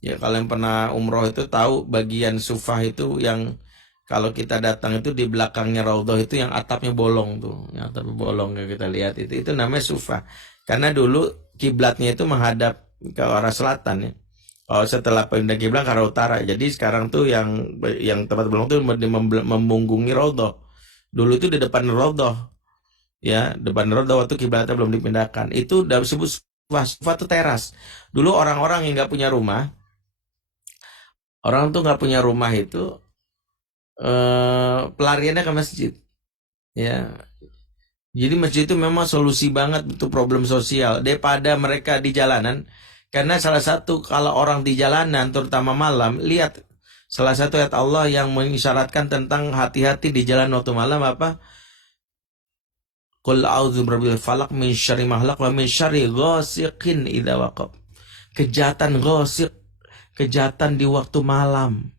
Ya kalau yang pernah umroh itu tahu bagian sufah itu yang kalau kita datang itu di belakangnya Raudhah itu yang atapnya bolong tuh, yang atapnya bolong kayak kita lihat itu namanya sufah. Karena dulu kiblatnya itu menghadap ke arah selatan ya. Oh, setelah pindah kiblat ke arah utara. Jadi sekarang tuh yang tempat bolong tuh memunggungi Raudhah. Dulu itu di depan Raudhah. Ya, depan Raudhah waktu kiblatnya belum dipindahkan. Itu udah disebut sufah. Sufah itu teras. Dulu orang-orang yang nggak punya rumah, orang tuh nggak punya rumah itu pelariannya ke masjid ya. Jadi masjid itu memang solusi banget untuk problem sosial daripada mereka di jalanan. Karena salah satu kalau orang di jalanan terutama malam, lihat salah satu ayat Allah yang mengisyaratkan tentang hati-hati di jalan waktu malam apa? Qul a'udzu birabbil falaq min syarri ma khalaq wa min syarri ghasiqin idza waqab. Kejahatan ghasiq, kejahatan di waktu malam.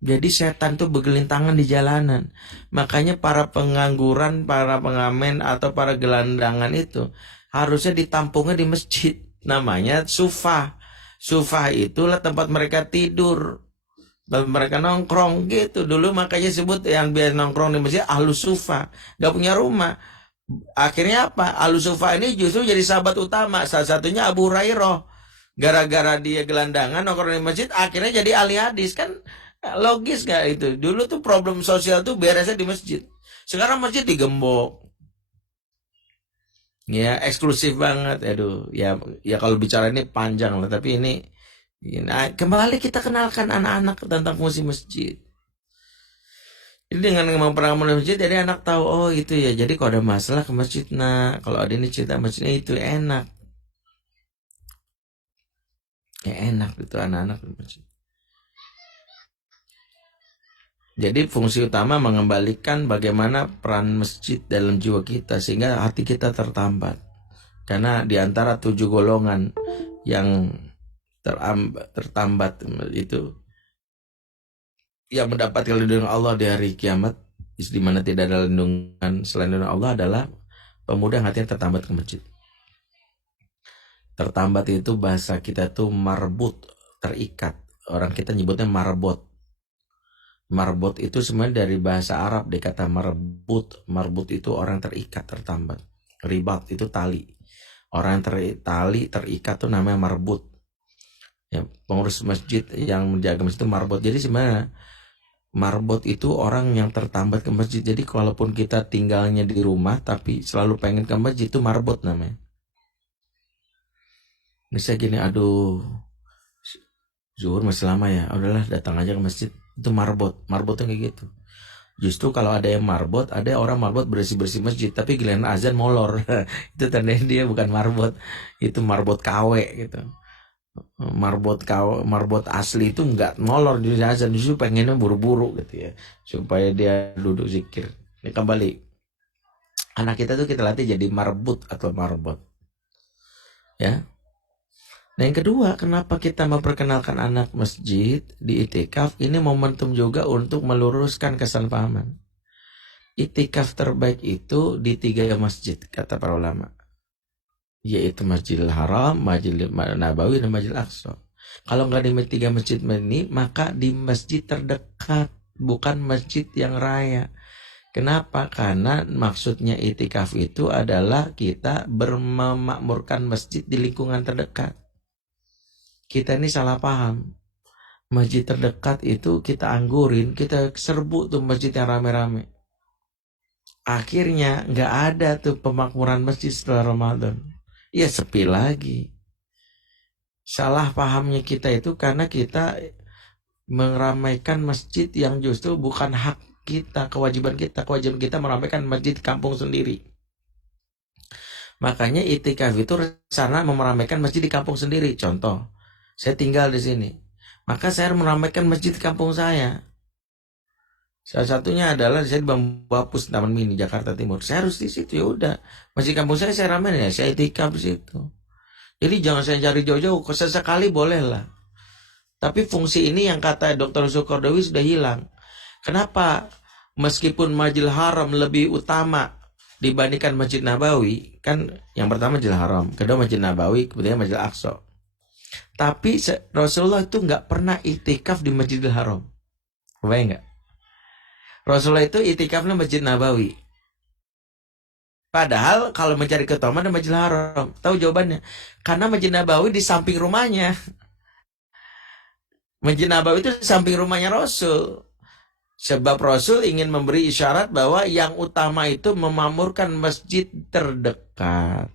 Jadi setan tuh bergelintangan di jalanan. Makanya para pengangguran, para pengamen atau para gelandangan itu harusnya ditampungnya di masjid. Namanya sufah. Sufah itulah tempat mereka tidur, tempat mereka nongkrong gitu. Dulu makanya sebut yang biasa nongkrong di masjid ahlus sufah. Gak punya rumah. Akhirnya apa? Ahlus sufah ini justru jadi sahabat utama. Salah satunya Abu Hurairah. Gara-gara dia gelandangan nongkrong di masjid, akhirnya jadi ahli hadis. Kan logis gak itu? Dulu tuh problem sosial tuh beresnya di masjid. Sekarang masjid digembok. Ya eksklusif banget. Aduh, ya kalau bicara ini panjang lah. Tapi ini, nah, kembali kita kenalkan anak-anak tentang fungsi masjid. Jadi dengan memperangi masjid, jadi anak tahu, oh itu ya. Jadi kalau ada masalah ke masjid, nah kalau ada ini cerita masjidnya itu enak. Ya enak gitu anak-anak di masjid. Jadi fungsi utama mengembalikan bagaimana peran masjid dalam jiwa kita sehingga hati kita tertambat. Karena di antara 7 golongan yang tertambat itu yang mendapatkan lindungan Allah di hari kiamat, di mana tidak ada lindungan selain lindungan Allah, adalah pemuda yang hatinya tertambat ke masjid. Tertambat itu bahasa kita tuh marbut, terikat. Orang kita nyebutnya marbot. Marbot itu sebenarnya dari bahasa Arab, dia kata marbut. Marbut itu orang terikat, tertambat. Ribat itu tali. Orang tali terikat itu namanya marbut. Ya, pengurus masjid yang menjaga masjid itu marbot. Jadi sebenarnya marbot itu orang yang tertambat ke masjid. Jadi kalaupun kita tinggalnya di rumah tapi selalu pengen ke masjid, itu marbot namanya. Misalnya gini, aduh zuhur masih lama ya, udahlah datang aja ke masjid. Itu marbot. Marbotnya kayak gitu. Justru kalau ada yang marbot, ada orang marbot bersih-bersih masjid, tapi giliran azan molor. Itu tandanya dia bukan marbot. Itu marbot KW gitu. Marbot asli itu nggak molor di azan, justru pengennya buru-buru gitu ya, supaya dia duduk zikir. Ini kembali, anak kita tuh kita latih jadi marbut atau marbot ya. Nah yang kedua, kenapa kita memperkenalkan anak masjid di itikaf? Ini momentum juga untuk meluruskan kesalahpahaman. Itikaf terbaik itu di 3 masjid, kata para ulama, yaitu Masjidil Haram, Masjidil Nabawi, dan Masjidil Aqsa. Kalau nggak di 3 masjid ini, maka di masjid terdekat, bukan masjid yang raya. Kenapa? Karena maksudnya itikaf itu adalah kita memakmurkan masjid di lingkungan terdekat. Kita ini salah paham. Masjid terdekat itu kita anggurin, kita serbu tuh masjid yang rame-rame. Akhirnya nggak ada tuh pemakmuran masjid setelah Ramadan. Ya sepi lagi. Salah pahamnya kita itu karena kita meramaikan masjid yang justru bukan hak kita, kewajiban kita. Kewajiban kita meramaikan masjid kampung sendiri. Makanya itikaf itu rencana meramaikan masjid di kampung sendiri. Contoh, saya tinggal di sini, maka saya meramaikan masjid di kampung saya. Salah satunya adalah saya di Bambu Apus, Taman Mini, Jakarta Timur. Saya harus di situ, ya udah. Masjid kampung saya ramein ya, saya itikaf di situ. Jadi jangan saya cari jauh-jauh, sesekali boleh lah. Tapi fungsi ini yang kata Dr. Sukordawi sudah hilang. Kenapa? Meskipun Masjidil Haram lebih utama dibandingkan Masjid Nabawi, kan yang pertama Masjidil Haram, kedua Masjid Nabawi, kemudian Masjidil Aqsa. Tapi Rasulullah itu nggak pernah itikaf di Masjidil Haram. Kebayang nggak? Rasulullah itu itikafnya Masjid Nabawi. Padahal kalau mencari keutamaan di Masjidil Haram, tahu jawabannya? Karena Masjid Nabawi di samping rumahnya. Masjid Nabawi itu di samping rumahnya Rasul. Sebab Rasul ingin memberi isyarat bahwa yang utama itu memamurkan masjid terdekat.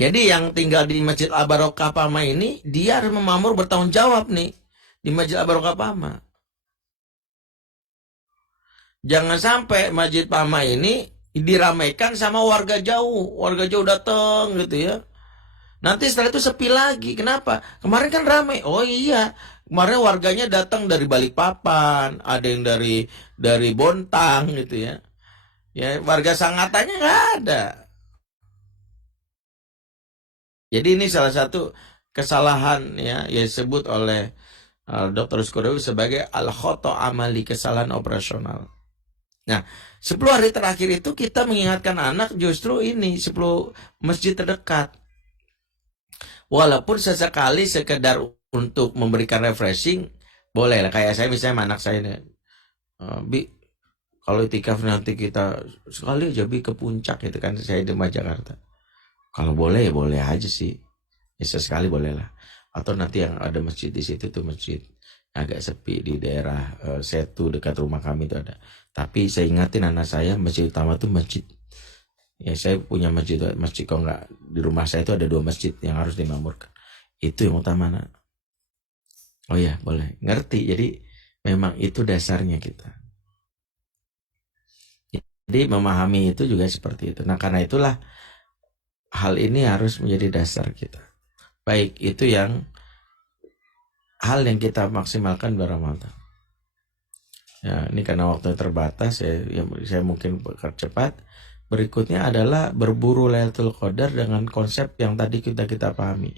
Jadi yang tinggal di Masjid Al-Barokah Pama ini, dia harus memamur bertanggung jawab nih di Masjid Al-Barokah Pama. Jangan sampai Masjid Pama ini diramaikan sama warga jauh. Warga jauh datang gitu ya. Nanti setelah itu sepi lagi. Kenapa? Kemarin kan ramai. Oh iya, kemarin warganya datang dari Balikpapan, ada yang dari Bontang gitu ya. Ya, warga Sangattanya nggak ada. Jadi ini salah satu kesalahan ya yang disebut oleh Dr. Skodawi sebagai al-khoto amali, kesalahan operasional. Nah, 10 hari terakhir itu kita mengingatkan anak justru ini 10 masjid terdekat. Walaupun sesekali sekedar untuk memberikan refreshing, boleh lah. Kayak saya misalnya anak saya nih, Bi, kalau itikaf nanti kita sekali aja Bi ke puncak gitu kan, saya di Jakarta. Kalau boleh ya boleh aja sih. Ya sesekali boleh lah. Atau nanti yang ada masjid di situ tuh masjid agak sepi di daerah Setu dekat rumah kami itu ada. Tapi saya ingatin anak saya masjid utama tuh masjid. Ya saya punya masjid kalau nggak di rumah saya itu ada 2 masjid yang harus dimakmurkan. Itu yang utama nak. Oh ya boleh ngerti. Jadi memang itu dasarnya kita. Jadi memahami itu juga seperti itu. Nah karena itulah hal ini harus menjadi dasar kita. Baik itu yang hal yang kita maksimalkan di Ramadan. Ya, ini karena waktu terbatas saya mungkin cepat. Berikutnya adalah berburu Lailatul Qadar dengan konsep yang tadi kita pahami.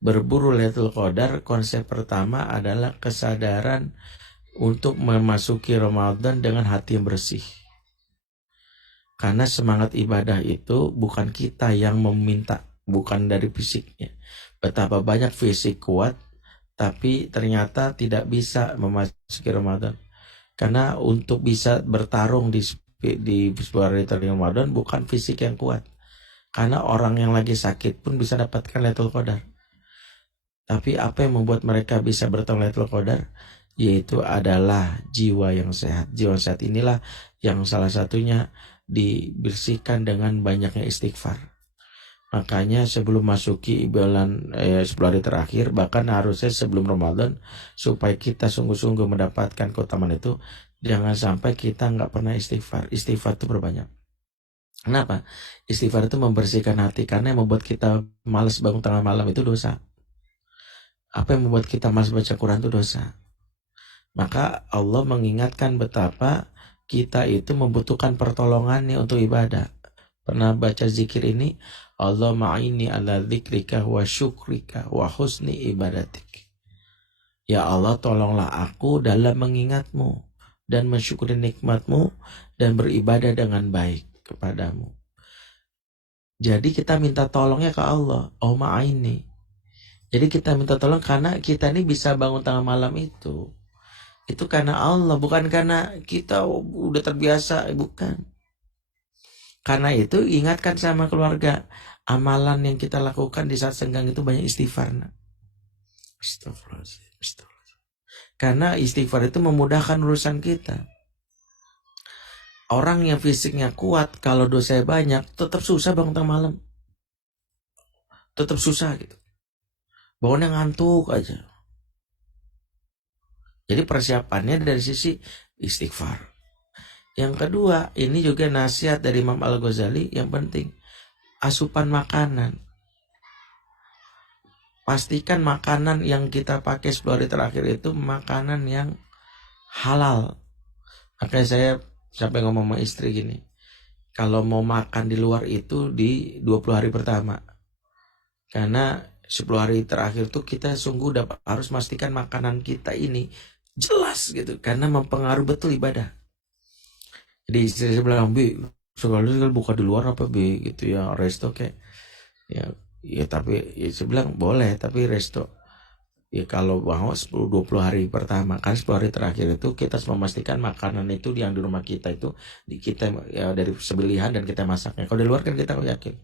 Berburu Lailatul Qadar, konsep pertama adalah kesadaran untuk memasuki Ramadan dengan hati yang bersih. Karena semangat ibadah itu bukan kita yang meminta, bukan dari fisiknya. Betapa banyak fisik kuat, tapi ternyata tidak bisa memasuki Ramadan. Karena untuk bisa bertarung di 10 hari Ramadan bukan fisik yang kuat. Karena orang yang lagi sakit pun bisa dapatkan Lailatul Qadar. Tapi apa yang membuat mereka bisa bertemu Lailatul Qadar? Yaitu adalah jiwa yang sehat. Jiwa yang sehat inilah yang salah satunya dibersihkan dengan banyaknya istighfar. Makanya sebelum masuki bulan 10 hari terakhir, bahkan harusnya sebelum Ramadan, supaya kita sungguh-sungguh mendapatkan keutamaan itu, jangan sampai kita nggak pernah istighfar. Istighfar itu berbanyak. Kenapa? Istighfar itu membersihkan hati, karena yang membuat kita malas bangun tengah malam itu dosa. Apa yang membuat kita malas baca Quran itu dosa. Maka Allah mengingatkan betapa kita itu membutuhkan pertolongannya untuk ibadah. Pernah baca zikir ini? Allah ma'ini ala dzikrika wa syukrika wa husni ibadatik. Ya Allah, tolonglah aku dalam mengingatmu dan mensyukuri nikmatmu dan beribadah dengan baik kepadamu. Jadi kita minta tolongnya ke Allah. Oh ma'ini. Jadi kita minta tolong karena kita ini bisa bangun tengah malam itu karena Allah, bukan karena kita udah terbiasa, bukan. Karena itu ingatkan sama keluarga, amalan yang kita lakukan di saat senggang itu banyak istighfar. Astagfirullahaladzim. Karena istighfar itu memudahkan urusan kita. Orang yang fisiknya kuat, kalau dosanya banyak, tetap susah bangun tengah malam. Tetap susah gitu. Bangunnya ngantuk aja. Jadi persiapannya dari sisi istighfar. Yang kedua, ini juga nasihat dari Imam Al-Ghazali yang penting. Asupan makanan. Pastikan makanan yang kita pakai 10 hari terakhir itu makanan yang halal. Makanya saya sampai ngomong sama istri gini. Kalau mau makan di luar itu di 20 hari pertama. Karena 10 hari terakhir tuh kita sungguh harus pastikan makanan kita ini jelas gitu. Karena mempengaruhi betul ibadah. Jadi istri saya bilang, Bi, sekali buka di luar apa Bi gitu ya, resto kayak ya tapi ya saya bilang boleh, tapi resto ya kalau mau 10-20 hari pertama, kan 10 hari terakhir itu kita harus memastikan makanan itu yang di rumah kita itu kita ya dari sebelihan dan kita masaknya. Kalau di luar kan kita yakin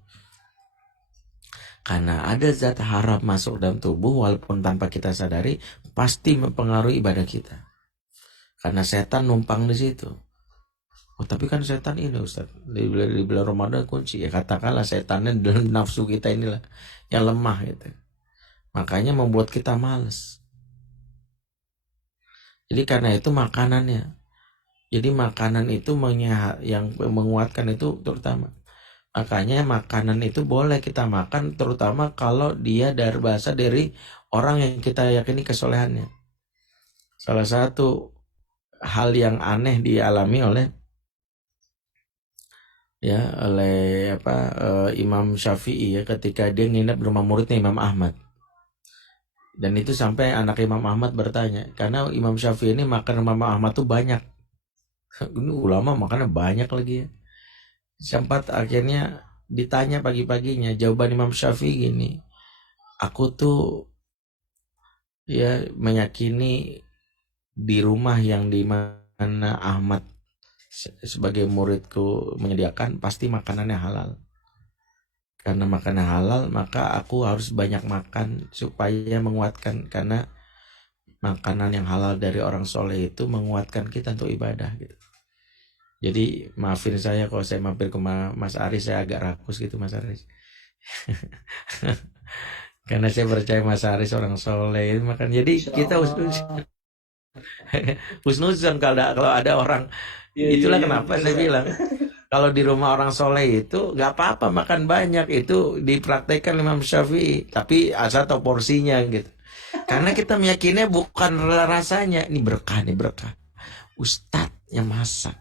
karena ada zat haram masuk dalam tubuh walaupun tanpa kita sadari pasti mempengaruhi ibadah kita. Karena setan numpang di situ. Oh tapi kan setan ini Ustaz di bulan Ramadan kunci ya, katakanlah setannya dalam nafsu kita inilah yang lemah gitu. Makanya membuat kita malas. Jadi karena itu makanannya. Jadi makanan itu yang menguatkan itu terutama. Makanya makanan itu boleh kita makan terutama kalau dia berasal dari orang yang kita yakini kesolehannya. Salah satu hal yang aneh dialami oleh ya oleh Imam Syafi'i ya ketika dia nginep di rumah muridnya Imam Ahmad. Dan itu sampai anak Imam Ahmad bertanya, karena Imam Syafi'i ini makan Imam Ahmad tuh banyak. Ini ulama makannya banyak lagi ya. Sempat akhirnya ditanya pagi-paginya, jawaban Imam Syafi'i gini, aku tuh ya meyakini di rumah yang di mana Ahmad sebagai muridku menyediakan pasti makanannya halal. Karena makanan halal maka aku harus banyak makan supaya menguatkan, karena makanan yang halal dari orang soleh itu menguatkan kita untuk ibadah gitu. Jadi maafin saya kalau saya mampir ke Mas Aris, saya agak rakus gitu Mas Aris. Karena saya percaya Mas Aris orang soleh makan. Jadi kita husnuzon kalau ada orang. Itulah kenapa saya bilang kalau di rumah orang soleh itu nggak apa-apa makan banyak, itu dipraktekkan Imam Syafi'i, tapi asal tahu porsinya gitu. Karena kita meyakini bukan rasanya, ini berkah Ustadz yang masak.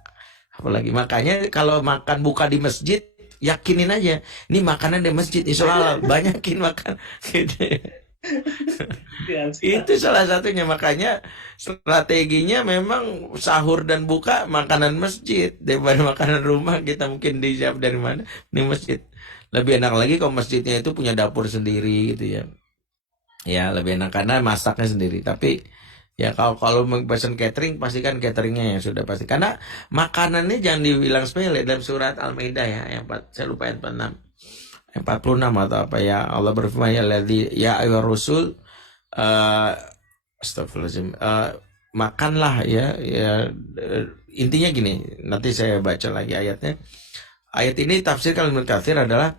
Apalagi makanya kalau makan buka di masjid, yakinin aja ini makanan di masjid insya Allah banyakin makan gitu. Itu salah satunya, makanya strateginya memang sahur dan buka makanan masjid daripada makanan rumah. Kita mungkin disiap dari mana, di masjid lebih enak lagi kalau masjidnya itu punya dapur sendiri gitu ya. Ya lebih enak karena masaknya sendiri. Tapi ya kalau pesan catering pastikan cateringnya yang sudah pasti, karena makanannya jangan dibilang sepele. Dalam surat Al-Maidah ya, saya lupa ayat 46 atau apa ya, Allah berfirman ya ayyuhar rasul, astagfirullahaladzim, makanlah ya, intinya gini, nanti saya baca lagi ayatnya. Ayat ini tafsir Ibnu Katsir adalah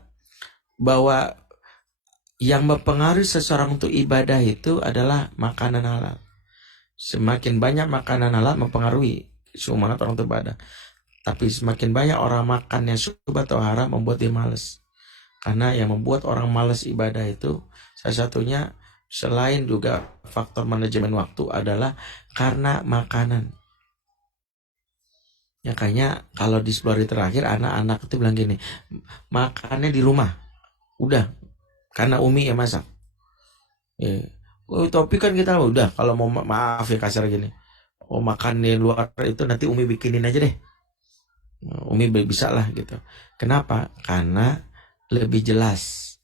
bahwa yang mempengaruhi seseorang untuk ibadah itu adalah makanan halal. Semakin banyak makanan halal mempengaruhi semangat orang untuk ibadah. Tapi semakin banyak orang makan yang syubhat atau haram membuat dia malas. Karena yang membuat orang malas ibadah itu salah satunya selain juga faktor manajemen waktu adalah karena makanan. Ya kayaknya kalau di 10 hari terakhir anak-anak itu bilang gini, makannya di rumah. Udah, karena Umi yang masak. Ya. Tapi kan kita udah kalau mau maaf ya kasar gini. Oh makan di luar itu nanti Umi bikinin aja deh. Umi bisa lah gitu. Kenapa? Karena lebih jelas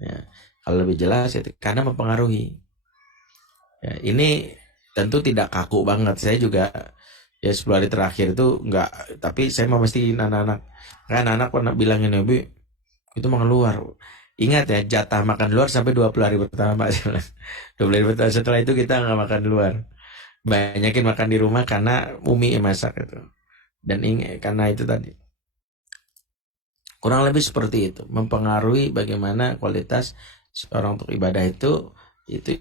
ya, kalau lebih jelas itu karena mempengaruhi ya. Ini tentu tidak kaku banget, saya juga ya 10 hari terakhir itu enggak, tapi saya mau pastiin anak-anak, kan anak pernah bilangin Ibu itu makan luar, ingat ya jatah makan luar sampai 20 hari pertama 20 hari pertama, setelah itu kita nggak makan luar, banyakin makan di rumah karena Umi yang masak itu. Dan karena itu tadi kurang lebih seperti itu, mempengaruhi bagaimana kualitas seorang untuk ibadah itu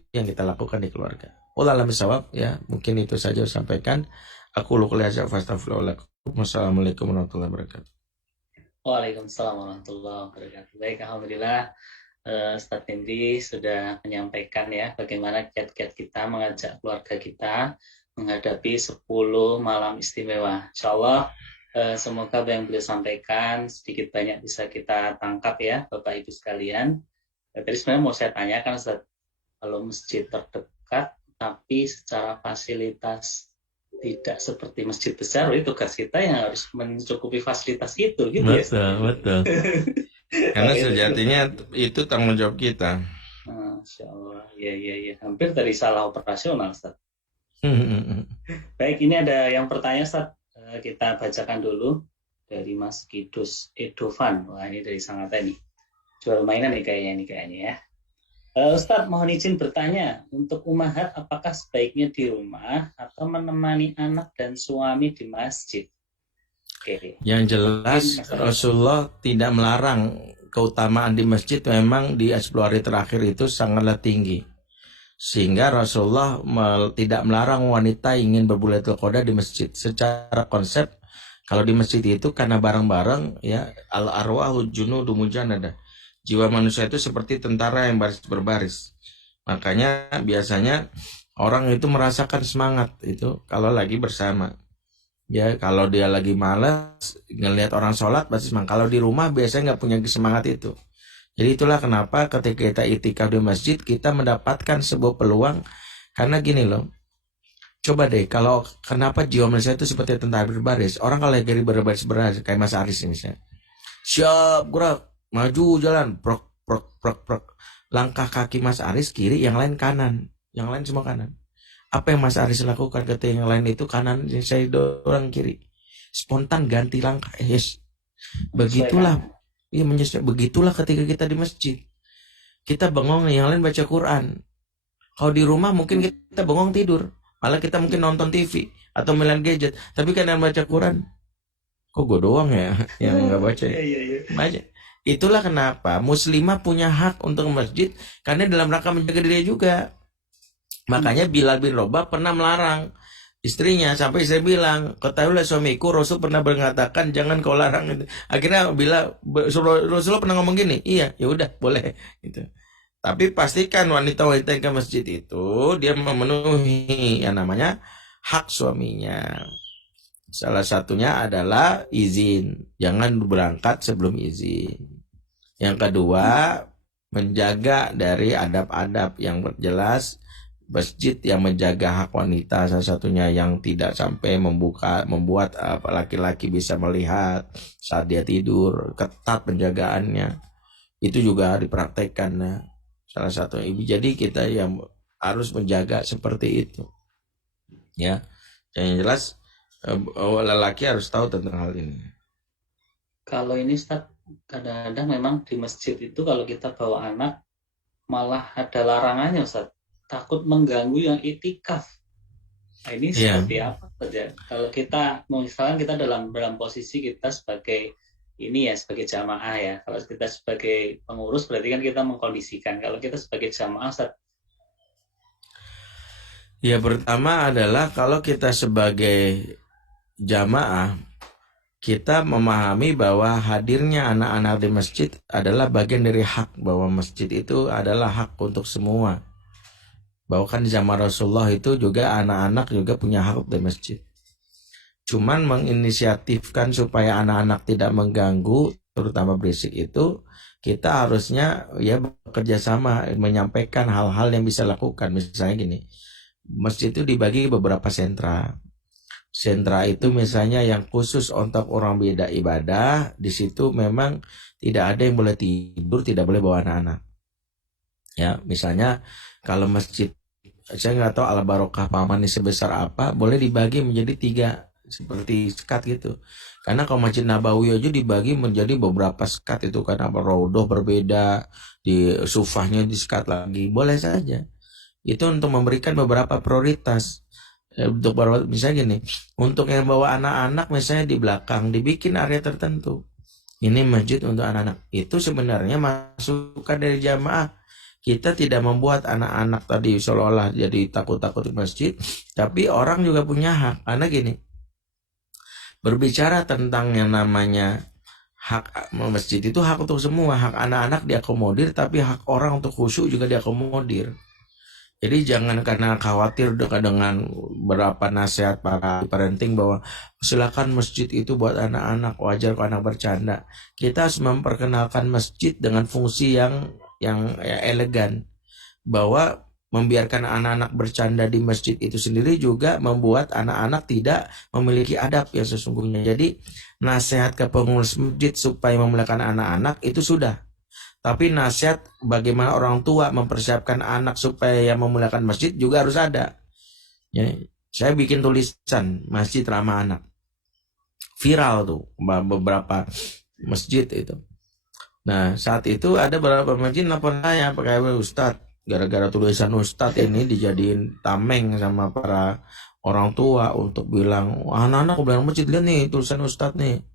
yang kita lakukan di keluarga. Wallahu a'lam bishawab ya, mungkin itu saja saya sampaikan. Aku luqul hadza fastaghfirullah. Wassalamualaikum warahmatullahi wabarakatuh. Waalaikumsalam warahmatullahi wabarakatuh. Baik, alhamdulillah Ustadz Hendy sudah menyampaikan ya bagaimana kiat-kiat kita mengajak keluarga kita menghadapi 10 malam istimewa. Insyaallah semoga apa yang beliau sampaikan sedikit banyak bisa kita tangkap ya Bapak Ibu sekalian. Tadi sebenarnya mau saya tanyakan Ustaz, kalau masjid terdekat tapi secara fasilitas tidak seperti masjid besar, itu tugas kita yang harus mencukupi fasilitas itu gitu. Betul. Karena sejatinya itu tanggung jawab kita. Masya Allah, ya. Hampir dari salah operasional Ustaz. Baik, ini ada yang bertanya Ustaz. Kita bacakan dulu dari Mas Kidus Edovan. Wah, ini dari Sangatta nih. Jual mainan nih kayaknya ya. Ustadz, mohon izin bertanya, untuk ummahat apakah sebaiknya di rumah atau menemani anak dan suami di masjid? Oke. Yang jelas Rasulullah tidak melarang, keutamaan di masjid memang di 10 hari terakhir itu sangatlah tinggi. Sehingga Rasulullah tidak melarang wanita ingin berbulaitul qadar di masjid. Secara konsep, kalau di masjid itu karena bareng-bareng ya, al-arwahu junudu mujannadah. Jiwa manusia itu seperti tentara yang baris berbaris. Makanya biasanya orang itu merasakan semangat itu kalau lagi bersama. Ya, kalau dia lagi malas ngelihat orang sholat pasti semangat. Kalau di rumah biasanya nggak punya semangat itu. Jadi itulah kenapa ketika kita itikaf di masjid kita mendapatkan sebuah peluang, karena gini loh. Coba deh, kalau kenapa jiwa manusia itu seperti tentara berbaris. Orang kalau lagi berbaris kayak Mas Aris ini misalnya. Siap gerak, maju jalan, prok prok prok prok. Langkah kaki Mas Aris kiri, yang lain kanan, yang lain semua kanan. Apa yang Mas Aris lakukan ketika yang lain itu kanan, saya dorong kiri? Spontan ganti langkah. Yes. Begitulah. Iya, menyesuaikan. Begitulah ketika kita di masjid. Kita bengong, yang lain baca Quran. Kalau di rumah mungkin kita bengong tidur. Malah kita mungkin nonton TV atau main gadget. Tapi kan yang baca Quran, kok gue doang ya yang nggak baca ya? Baca. Itulah kenapa muslimah punya hak untuk masjid, karena dalam rangka menjaga diri juga. Makanya Bilal bin Rabah pernah melarang istrinya, sampai saya bilang, ketahuilah suamiku, Rasul pernah mengatakan jangan kau larang itu. Akhirnya Bilal, Rasulullah pernah ngomong gini, iya ya udah boleh gitu. Tapi pastikan wanita-wanita yang ke masjid itu dia memenuhi yang namanya hak suaminya. Salah satunya adalah izin, jangan berangkat sebelum izin. Yang kedua, menjaga dari adab-adab yang jelas. Masjid yang menjaga hak wanita, salah satunya yang tidak sampai membuat laki-laki bisa melihat saat dia tidur, ketat penjagaannya. Itu juga dipraktekkan ya. Salah satu ibu. Jadi kita yang harus menjaga seperti itu. Ya. Yang jelas lelaki harus tahu tentang hal ini. Kalau ini Ustaz, kadang-kadang memang di masjid itu kalau kita bawa anak malah ada larangannya Ustaz, takut mengganggu yang itikaf. Nah, ini seperti apa saja? Kalau kita misalkan kita dalam posisi kita sebagai ini ya, sebagai jamaah ya. Kalau kita sebagai pengurus berarti kan kita mengkondisikan. Kalau kita sebagai jamaah Ustaz, ya pertama adalah kalau kita sebagai jamaah, kita memahami bahwa hadirnya anak-anak di masjid adalah bagian dari hak, bahwa masjid itu adalah hak untuk semua. Bahwa kan di zaman Rasulullah itu juga anak-anak juga punya hak di masjid. Cuman menginisiatifkan supaya anak-anak tidak mengganggu, terutama berisik itu, kita harusnya ya bekerja sama menyampaikan hal-hal yang bisa lakukan. Misalnya gini, masjid itu dibagi beberapa sentra. Sentra itu misalnya yang khusus untuk orang beda ibadah, di situ memang tidak ada yang boleh tidur, tidak boleh bawa anak-anak. Ya, misalnya kalau masjid, saya nggak tahu Al Barokah Paman ini sebesar apa, boleh dibagi menjadi 3 seperti sekat gitu. Karena kalau Masjid Nabawi aja dibagi menjadi beberapa sekat itu, karena Raudhah berbeda, di sufahnya di sekat lagi, boleh saja. Itu untuk memberikan beberapa prioritas. Untuk misalnya gini, untuk yang bawa anak-anak misalnya di belakang dibikin area tertentu, ini masjid untuk anak-anak. Itu sebenarnya masukan dari jamaah. Kita tidak membuat anak-anak tadi seolah-olah jadi takut-takut di masjid, tapi orang juga punya hak. Karena gini, berbicara tentang yang namanya hak masjid itu hak untuk semua. Hak anak-anak diakomodir, tapi hak orang untuk khusyuk juga diakomodir. Jadi jangan karena khawatir dengan berapa nasihat para parenting bahwa silakan masjid itu buat anak-anak, wajar kalau anak bercanda. Kita harus memperkenalkan masjid dengan fungsi yang elegan, bahwa membiarkan anak-anak bercanda di masjid itu sendiri juga membuat anak-anak tidak memiliki adab yang sesungguhnya. Jadi nasihat ke pengurus masjid supaya memuliakan anak-anak itu sudah. Tapi nasihat bagaimana orang tua mempersiapkan anak supaya yang memuliakan masjid juga harus ada. Ya, saya bikin tulisan masjid ramah anak. Viral tuh beberapa masjid itu. Nah saat itu ada beberapa masjid nelfon saya pakai Ustadz, gara-gara tulisan Ustadz ini dijadiin tameng sama para orang tua untuk bilang, anak-anak bilang masjid, lihat nih tulisan Ustadz nih.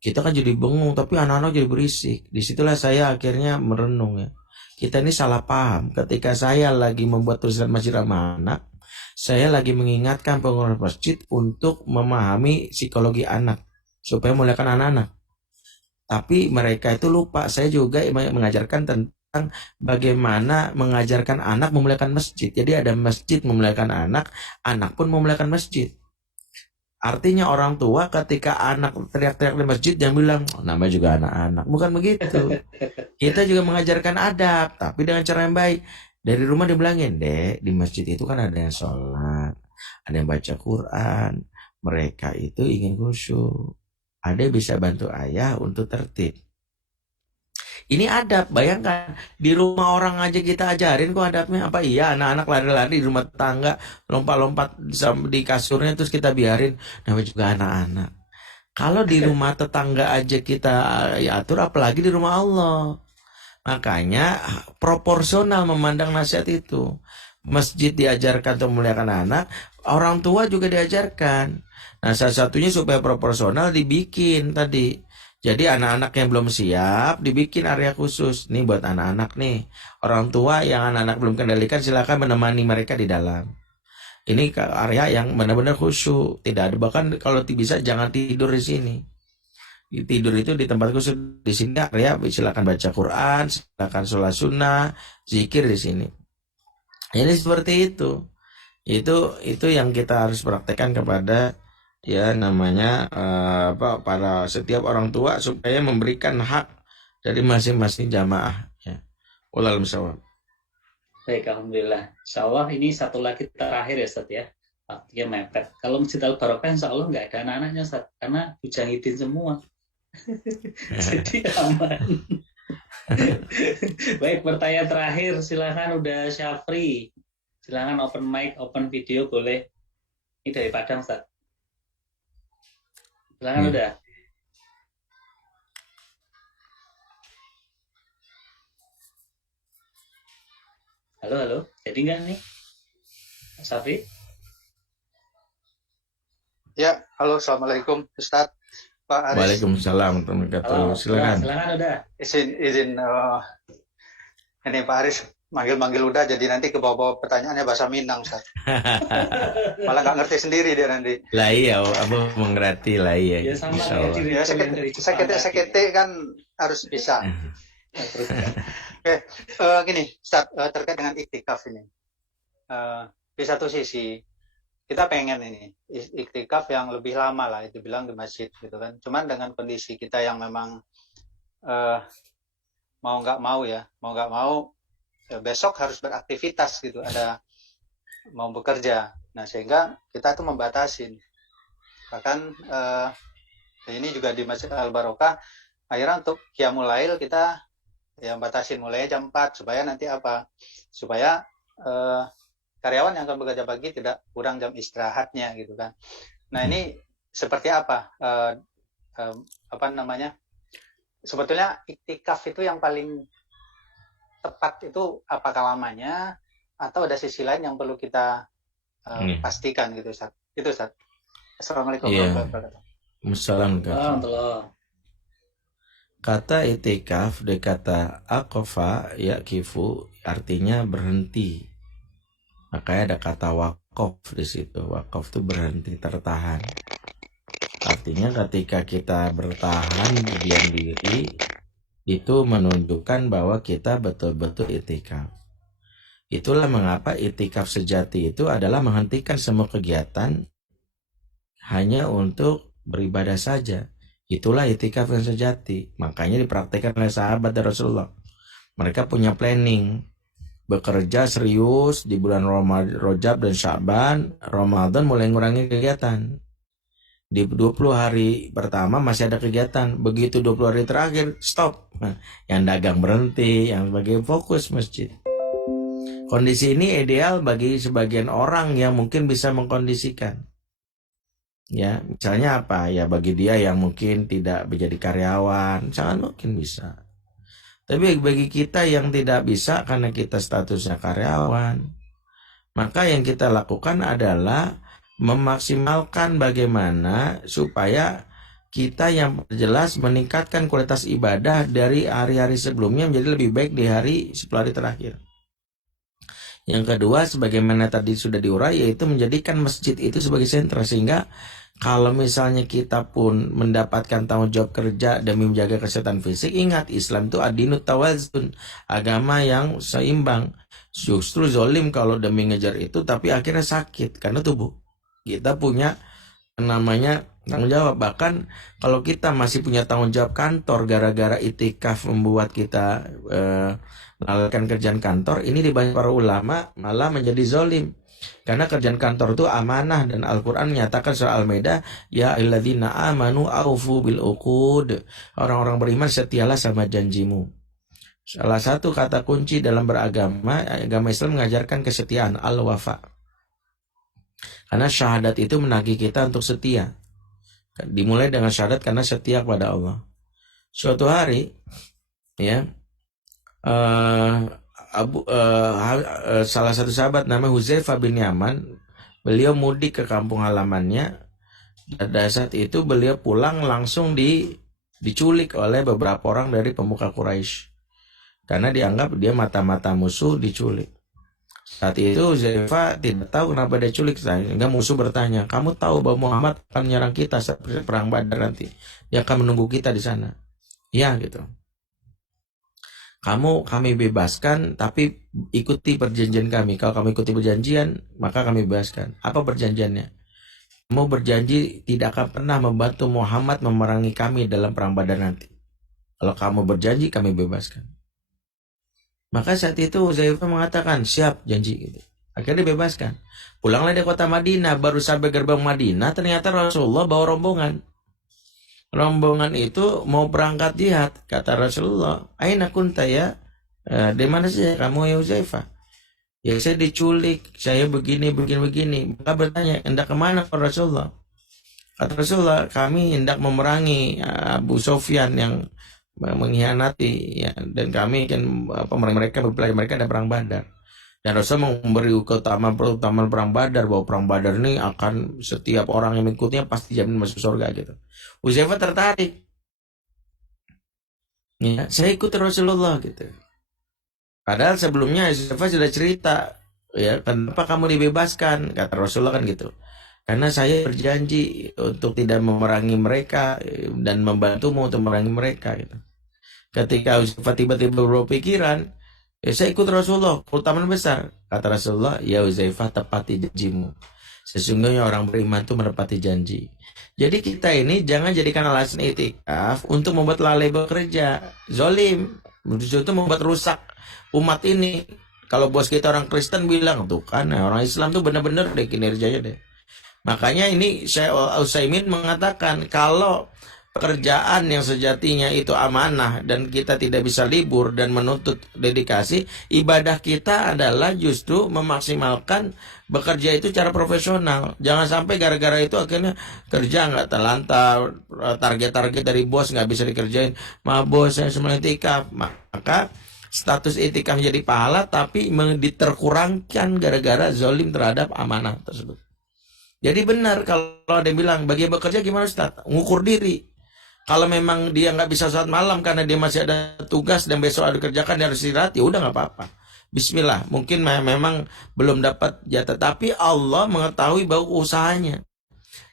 Kita kan jadi bengong, tapi anak-anak jadi berisik. Disitulah saya akhirnya merenung ya. Kita ini salah paham. Ketika saya lagi membuat tulisan masjid ramah anak, saya lagi mengingatkan pengurus masjid untuk memahami psikologi anak supaya memuliakan anak-anak. Tapi mereka itu lupa. Saya juga mengajarkan tentang bagaimana mengajarkan anak memuliakan masjid. Jadi ada masjid memuliakan anak pun memuliakan masjid. Artinya orang tua ketika anak teriak-teriak di masjid jangan bilang, "Oh, namanya juga anak-anak." Bukan begitu. Kita juga mengajarkan adab, tapi dengan cara yang baik. Dari rumah dibilangin, "Dek, di masjid itu kan ada yang sholat, ada yang baca Quran. Mereka itu ingin khusyuk. Ada yang bisa bantu ayah untuk tertib." Ini adab, bayangkan di rumah orang aja kita ajarin kok adabnya. Apa iya anak-anak lari-lari di rumah tangga, lompat-lompat di kasurnya terus kita biarin, namanya juga anak-anak. Kalau di rumah tetangga aja kita atur, apalagi di rumah Allah. Makanya proporsional memandang nasihat itu. Masjid diajarkan untuk memuliakan anak, orang tua juga diajarkan. Nah, salah satunya supaya proporsional dibikin tadi. Jadi anak-anak yang belum siap dibikin area khusus. Nih buat anak-anak nih. Orang tua yang anak-anak belum kendalikan silakan menemani mereka di dalam. Ini area yang benar-benar khusyuk. Tidak ada, bahkan kalau bisa jangan tidur di sini. Tidur itu di tempat khusus. Di sini area silakan baca Quran, silakan sholat sunnah, zikir di sini. Ini seperti itu. Itu yang kita harus praktekkan kepada ya namanya para setiap orang tua supaya memberikan hak dari masing-masing jamaah ya. Wallahu a'lam. Baik, alhamdulillah. Insya Allah ini satu lagi terakhir ya Ustaz ya. Waktunya mepet. Kalau Masjid Al Barokah insya Allah nggak ada anak-anaknya Ustaz, karena Mujahidin semua. Jadi aman. Baik, pertanyaan terakhir silakan, udah Syafri. Silakan open mic, open video boleh. Ini dari Padang Ustaz. Silakan udah. Halo. Jadi nggak nih, Syafri? Ya, halo, assalamualaikum Ustadz, Pak Aris. Waalaikumsalam warahmatullahi wabarakatuh. Silakan. Silakan udah. Izin ini Pak Aris manggil-manggil udah, jadi nanti ke bawah pertanyaannya bahasa Minang, Ustaz. Malah nggak ngerti sendiri dia nanti. Lah iya, Abu mengerti lah iya. Ya sama Ya, sekete kan harus bisa. Oke, gini, Ustaz, terkait dengan iktikaf ini. Di satu sisi kita pengen ini iktikaf yang lebih lama lah, itu bilang di masjid gitu kan. Cuman dengan kondisi kita yang memang mau nggak mau besok harus beraktivitas gitu, ada mau bekerja. Nah, sehingga kita tuh membatasin. Bahkan ini juga di Masjid Al Barokah akhirnya untuk qiyamul lail kita yang batasin mulai jam 4 supaya nanti supaya karyawan yang akan bekerja pagi tidak kurang jam istirahatnya gitu kan. Nah, ini seperti apa sebetulnya iktikaf itu yang paling tepat itu apakah lamanya atau ada sisi lain yang perlu kita pastikan gitu Ustaz. Itu Ustaz. Assalamualaikum warahmatullahi wabarakatuh. Assalamualaikum. Kata itikaf dari kata aqafa yaqifu artinya berhenti. Makanya ada kata waqaf di situ. Waqaf itu berhenti, tertahan. Artinya ketika kita bertahan berdiam diri itu menunjukkan bahwa kita betul-betul itikaf. Itulah mengapa itikaf sejati itu adalah menghentikan semua kegiatan hanya untuk beribadah saja. Itulah itikaf yang sejati. Makanya dipraktikkan oleh sahabat dan Rasulullah. Mereka punya planning. Bekerja serius di bulan Rajab dan Sya'ban. Ramadan mulai ngurangi kegiatan. Di 20 hari pertama masih ada kegiatan. Begitu 20 hari terakhir, stop. Nah, yang dagang berhenti, yang sebagai fokus masjid. Kondisi ini ideal bagi sebagian orang yang mungkin bisa mengkondisikan. Ya, misalnya apa? Ya bagi dia yang mungkin tidak menjadi karyawan, sangat mungkin bisa. Tapi bagi kita yang tidak bisa karena kita statusnya karyawan, maka yang kita lakukan adalah memaksimalkan bagaimana supaya kita yang jelas meningkatkan kualitas ibadah dari hari-hari sebelumnya menjadi lebih baik di hari 10 hari terakhir. Yang kedua, sebagaimana tadi sudah diurai, yaitu menjadikan masjid itu sebagai sentra, sehingga kalau misalnya kita pun mendapatkan tanggung jawab kerja demi menjaga kesehatan fisik, ingat Islam itu adinut tawazun, agama yang seimbang. Justru zolim kalau demi ngejar itu tapi akhirnya sakit karena tubuh kita punya namanya tanggung jawab. Bahkan kalau kita masih punya tanggung jawab kantor gara-gara itikaf membuat kita melalaikan kerjaan kantor, ini di banyak para ulama malah menjadi zolim. Karena kerjaan kantor itu amanah, dan Al-Quran menyatakan surah Al-Maidah, ya ayyuhalladzina amanu aufu bil uqud, orang-orang beriman setialah sama janjimu. Salah satu kata kunci dalam beragama, agama Islam mengajarkan kesetiaan, al-wafa. Karena syahadat itu menagih kita untuk setia. Dimulai dengan syahadat karena setia kepada Allah. Suatu hari, ya, salah satu sahabat namanya Huzaifah bin Yaman, beliau mudik ke kampung halamannya. Pada saat itu beliau pulang langsung diculik oleh beberapa orang dari pemuka Quraisy. Karena dianggap dia mata-mata musuh, diculik. Saat itu Huzaifah tidak tahu kenapa dia culik. Sehingga musuh bertanya, kamu tahu bahwa Muhammad akan menyerang kita saat perang Badar nanti? Dia akan menunggu kita di sana. Ya, gitu. Kami bebaskan, tapi ikuti perjanjian kami. Kalau kamu ikuti perjanjian, maka kami bebaskan. Apa perjanjiannya? Kamu berjanji tidak akan pernah membantu Muhammad memerangi kami dalam perang Badar nanti. Kalau kamu berjanji, kami bebaskan. Maka saat itu Huzaifah mengatakan, siap, janji, gitu. Akhirnya dibebaskan. Pulanglah di kota Madinah. Baru sampai gerbang Madinah, ternyata Rasulullah bawa rombongan. Rombongan itu mau berangkat jihad. Kata Rasulullah, aina kunta ya? Di mana sih kamu ya Huzaifah? Ya saya diculik, saya begini. Maka bertanya, hendak kemana Rasulullah? Kata Rasulullah, kami hendak memerangi Abu Sufyan yang mengkhianati, ya, dan kami kan mereka ada perang Badar. Dan Rasul memberi keutamaan perang Badar, bahwa perang Badar ini akan setiap orang yang mengikutinya pasti jamin masuk surga, gitu. Huzaifah tertarik. Ya, saya ikut Rasulullah, gitu. Padahal sebelumnya Huzaifah sudah cerita, ya, kenapa kamu dibebaskan? Kata Rasulullah kan gitu. Karena saya berjanji untuk tidak memerangi mereka dan membantumu untuk memerangi mereka, gitu. Ketika Huzaifah tiba-tiba berpikiran, saya ikut Rasulullah, keutamaan besar. Kata Rasulullah, ya Huzaifah, tepati janjimu. Sesungguhnya orang beriman itu menepati janji. Jadi kita ini jangan jadikan alasan itikaf untuk membuat lalai bekerja. Zolim. Itu membuat rusak umat ini. Kalau bos kita orang Kristen bilang, tuh kan orang Islam tuh benar-benar deh kinerjanya deh. Makanya ini Syekh Utsaimin mengatakan, kalau pekerjaan yang sejatinya itu amanah dan kita tidak bisa libur dan menuntut dedikasi, ibadah kita adalah justru memaksimalkan bekerja itu secara profesional. Jangan sampai gara-gara itu akhirnya kerja nggak terlantar, target-target dari bos nggak bisa dikerjain. Bos saya semula itikaf, maka status itikaf menjadi pahala tapi diterkurangkan gara-gara zolim terhadap amanah tersebut. Jadi benar kalau ada yang bilang, bagi bekerja gimana Ustaz? Ngukur diri. Kalau memang dia nggak bisa sholat malam karena dia masih ada tugas dan besok ada kerjakan, dia harus istirahat, ya udah nggak apa-apa. Bismillah, mungkin memang belum dapat jatah, tapi Allah mengetahui bahwa usahanya,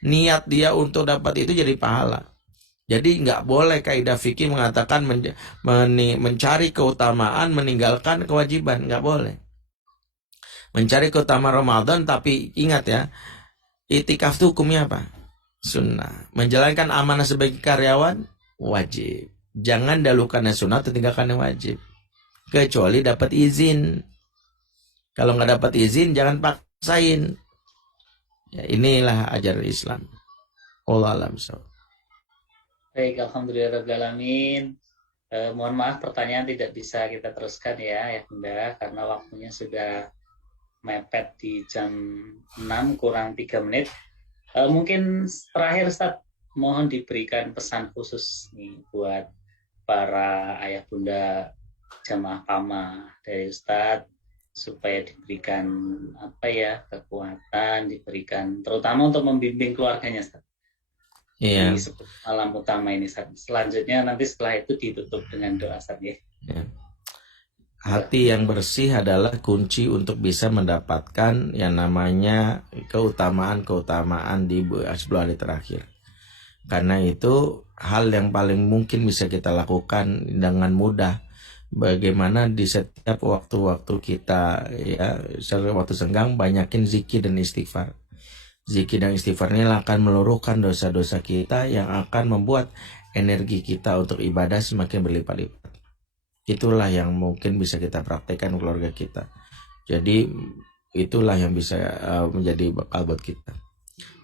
niat dia untuk dapat itu jadi pahala. Jadi nggak boleh kaidah fikih mengatakan mencari keutamaan meninggalkan kewajiban, nggak boleh. Mencari keutamaan Ramadan, tapi ingat ya, itikaf itu hukumnya apa? Sunnah. Menjalankan amanah sebagai karyawan wajib. Jangan dahulukan yang sunnah, tinggalkan yang wajib. Kecuali dapat izin. Kalau nggak dapat izin, jangan paksain. Ya, inilah ajaran Islam. Wallahu a'lam. Baik, alhamdulillahirrahmanirrahim. Mohon maaf pertanyaan tidak bisa kita teruskan ya Bunda, karena waktunya sudah mepet di jam 6 kurang 3 menit. Mungkin terakhir Ustaz, mohon diberikan pesan khusus nih buat para ayah bunda jamaah PAMA dari Ustaz, supaya diberikan kekuatan, diberikan terutama untuk membimbing keluarganya Ustaz. Iya. Ini malam utama ini Ustaz. Selanjutnya nanti setelah itu ditutup dengan doa Ustaz ya. Hati yang bersih adalah kunci untuk bisa mendapatkan yang namanya keutamaan di 10 hari terakhir. Karena itu hal yang paling mungkin bisa kita lakukan dengan mudah. Bagaimana di setiap waktu-waktu kita, ya, waktu senggang, banyakin zikir dan istighfar. Zikir dan istighfar ini akan meluruhkan dosa-dosa kita yang akan membuat energi kita untuk ibadah semakin berlipat-lipat. Itulah yang mungkin bisa kita praktekkan keluarga kita. Jadi itulah yang bisa menjadi bekal buat kita.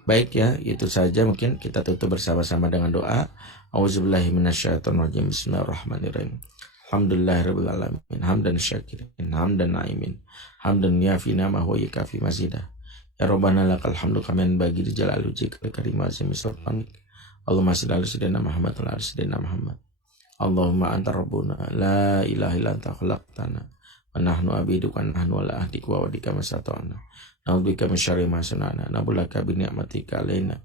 Baik ya, itu saja mungkin kita tutup bersama-sama dengan doa. Auzubillahi minasyaitonirrajim. Bismillahirrahmanirrahim. Alhamdulillahirabbil alamin. Hamdan syakirin, hamdan naimin. Hamdan yafina ma huwa yakafi mazidah. Ya Rabbana lakal hamdu kaman bagi di jalal wajhikal karim azim sultanik. Allahumma shalli ala sayyidina Muhammad wa ala sayyidina Muhammad. Allahumma anta rabbuna la ilaha illa anta khalaqtana wa nahnu abiduka wa nahnu ala ahdik wa wadika masata'na. Na'udzubika min syarri ma sana'na. Nabulaka bi ni'matika alaina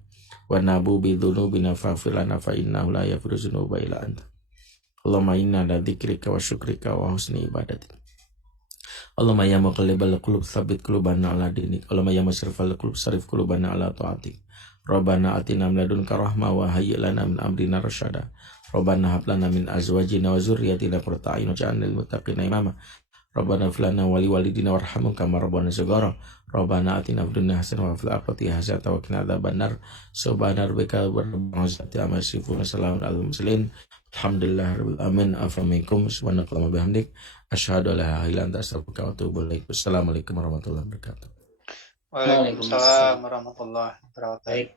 wa nabu bi dzunubina faghfir lana fa innahu la yaghfiru dzunuba illa anta. Allahumma inna ala dzikrika wa syukrika wa husni ibadatik. Allahumma ya muqallibal qulub tsabbit qulubana ala dinik. Allahumma ya musrifal qulub sarif qulubana ala ta'atik. Rabbana atina min ladunka rahmah wa hayyi lana min amrina rasyada. Rabbana hab lana min azwajina wa dzurriyyatina qurrata a'yun waj'alna lil muttaqina imama. Rabbana ighfir lana wa li walidina warhamhum kama rabbana saghara. Rabbana atina fid dunya hasanah wa fil akhirati hasanah wa qina adzabannar. Subhana rabbika rabbil izzati amma yasifun. Salamun alal mursalin. Alhamdulillahirabbil alamin. Afamikum subhanakallahumma bihamdik asyhadu an la ilaha illa anta astaghfiruka wa atubu ilaik. Wassalamualaikum warahmatullahi wabarakatuh. Waalaikumsalam warahmatullahi wabarakatuh. Baik,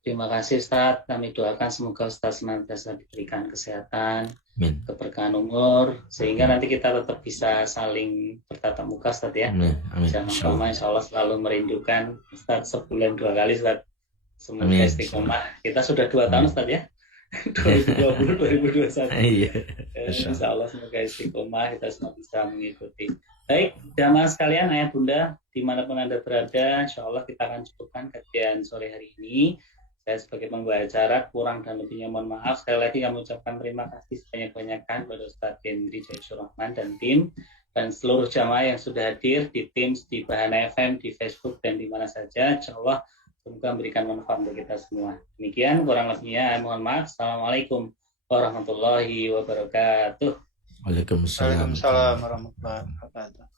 terima kasih Ustadz. Kami doakan semoga Ustadz senantiasa diberikan kesehatan, Amin. keberkahan umur, sehingga nanti kita tetap bisa saling bertatap muka Ustadz ya. Amin. Amin. Jangan lupa insya Allah selalu merindukan Ustadz sebulan 2 kali Ustadz. Semoga Amin. istiqomah. Kita sudah 2 tahun Ustadz ya. 2020 2021. Iya. Insya Allah semoga istiqomah, kita semua bisa mengikuti. Baik, jamaah sekalian, ayah bunda, dimanapun Anda berada, insya Allah kita akan cukupkan kajian sore hari ini. Saya sebagai pembawa acara kurang dan lebihnya mohon maaf. Sekali lagi kami ucapkan terima kasih sebanyak-banyaknya kepada Ustadz Hendri Jayusur Rahman dan tim, dan seluruh jamaah yang sudah hadir di Teams, di Bahana FM, di Facebook, dan di mana saja. Insya Allah semoga memberikan manfaat untuk kita semua. Demikian kurang lebihnya, mohon maaf. Assalamualaikum warahmatullahi wabarakatuh. Waalaikumsalam. Waalaikumsalam warahmatullahi wabarakatuh.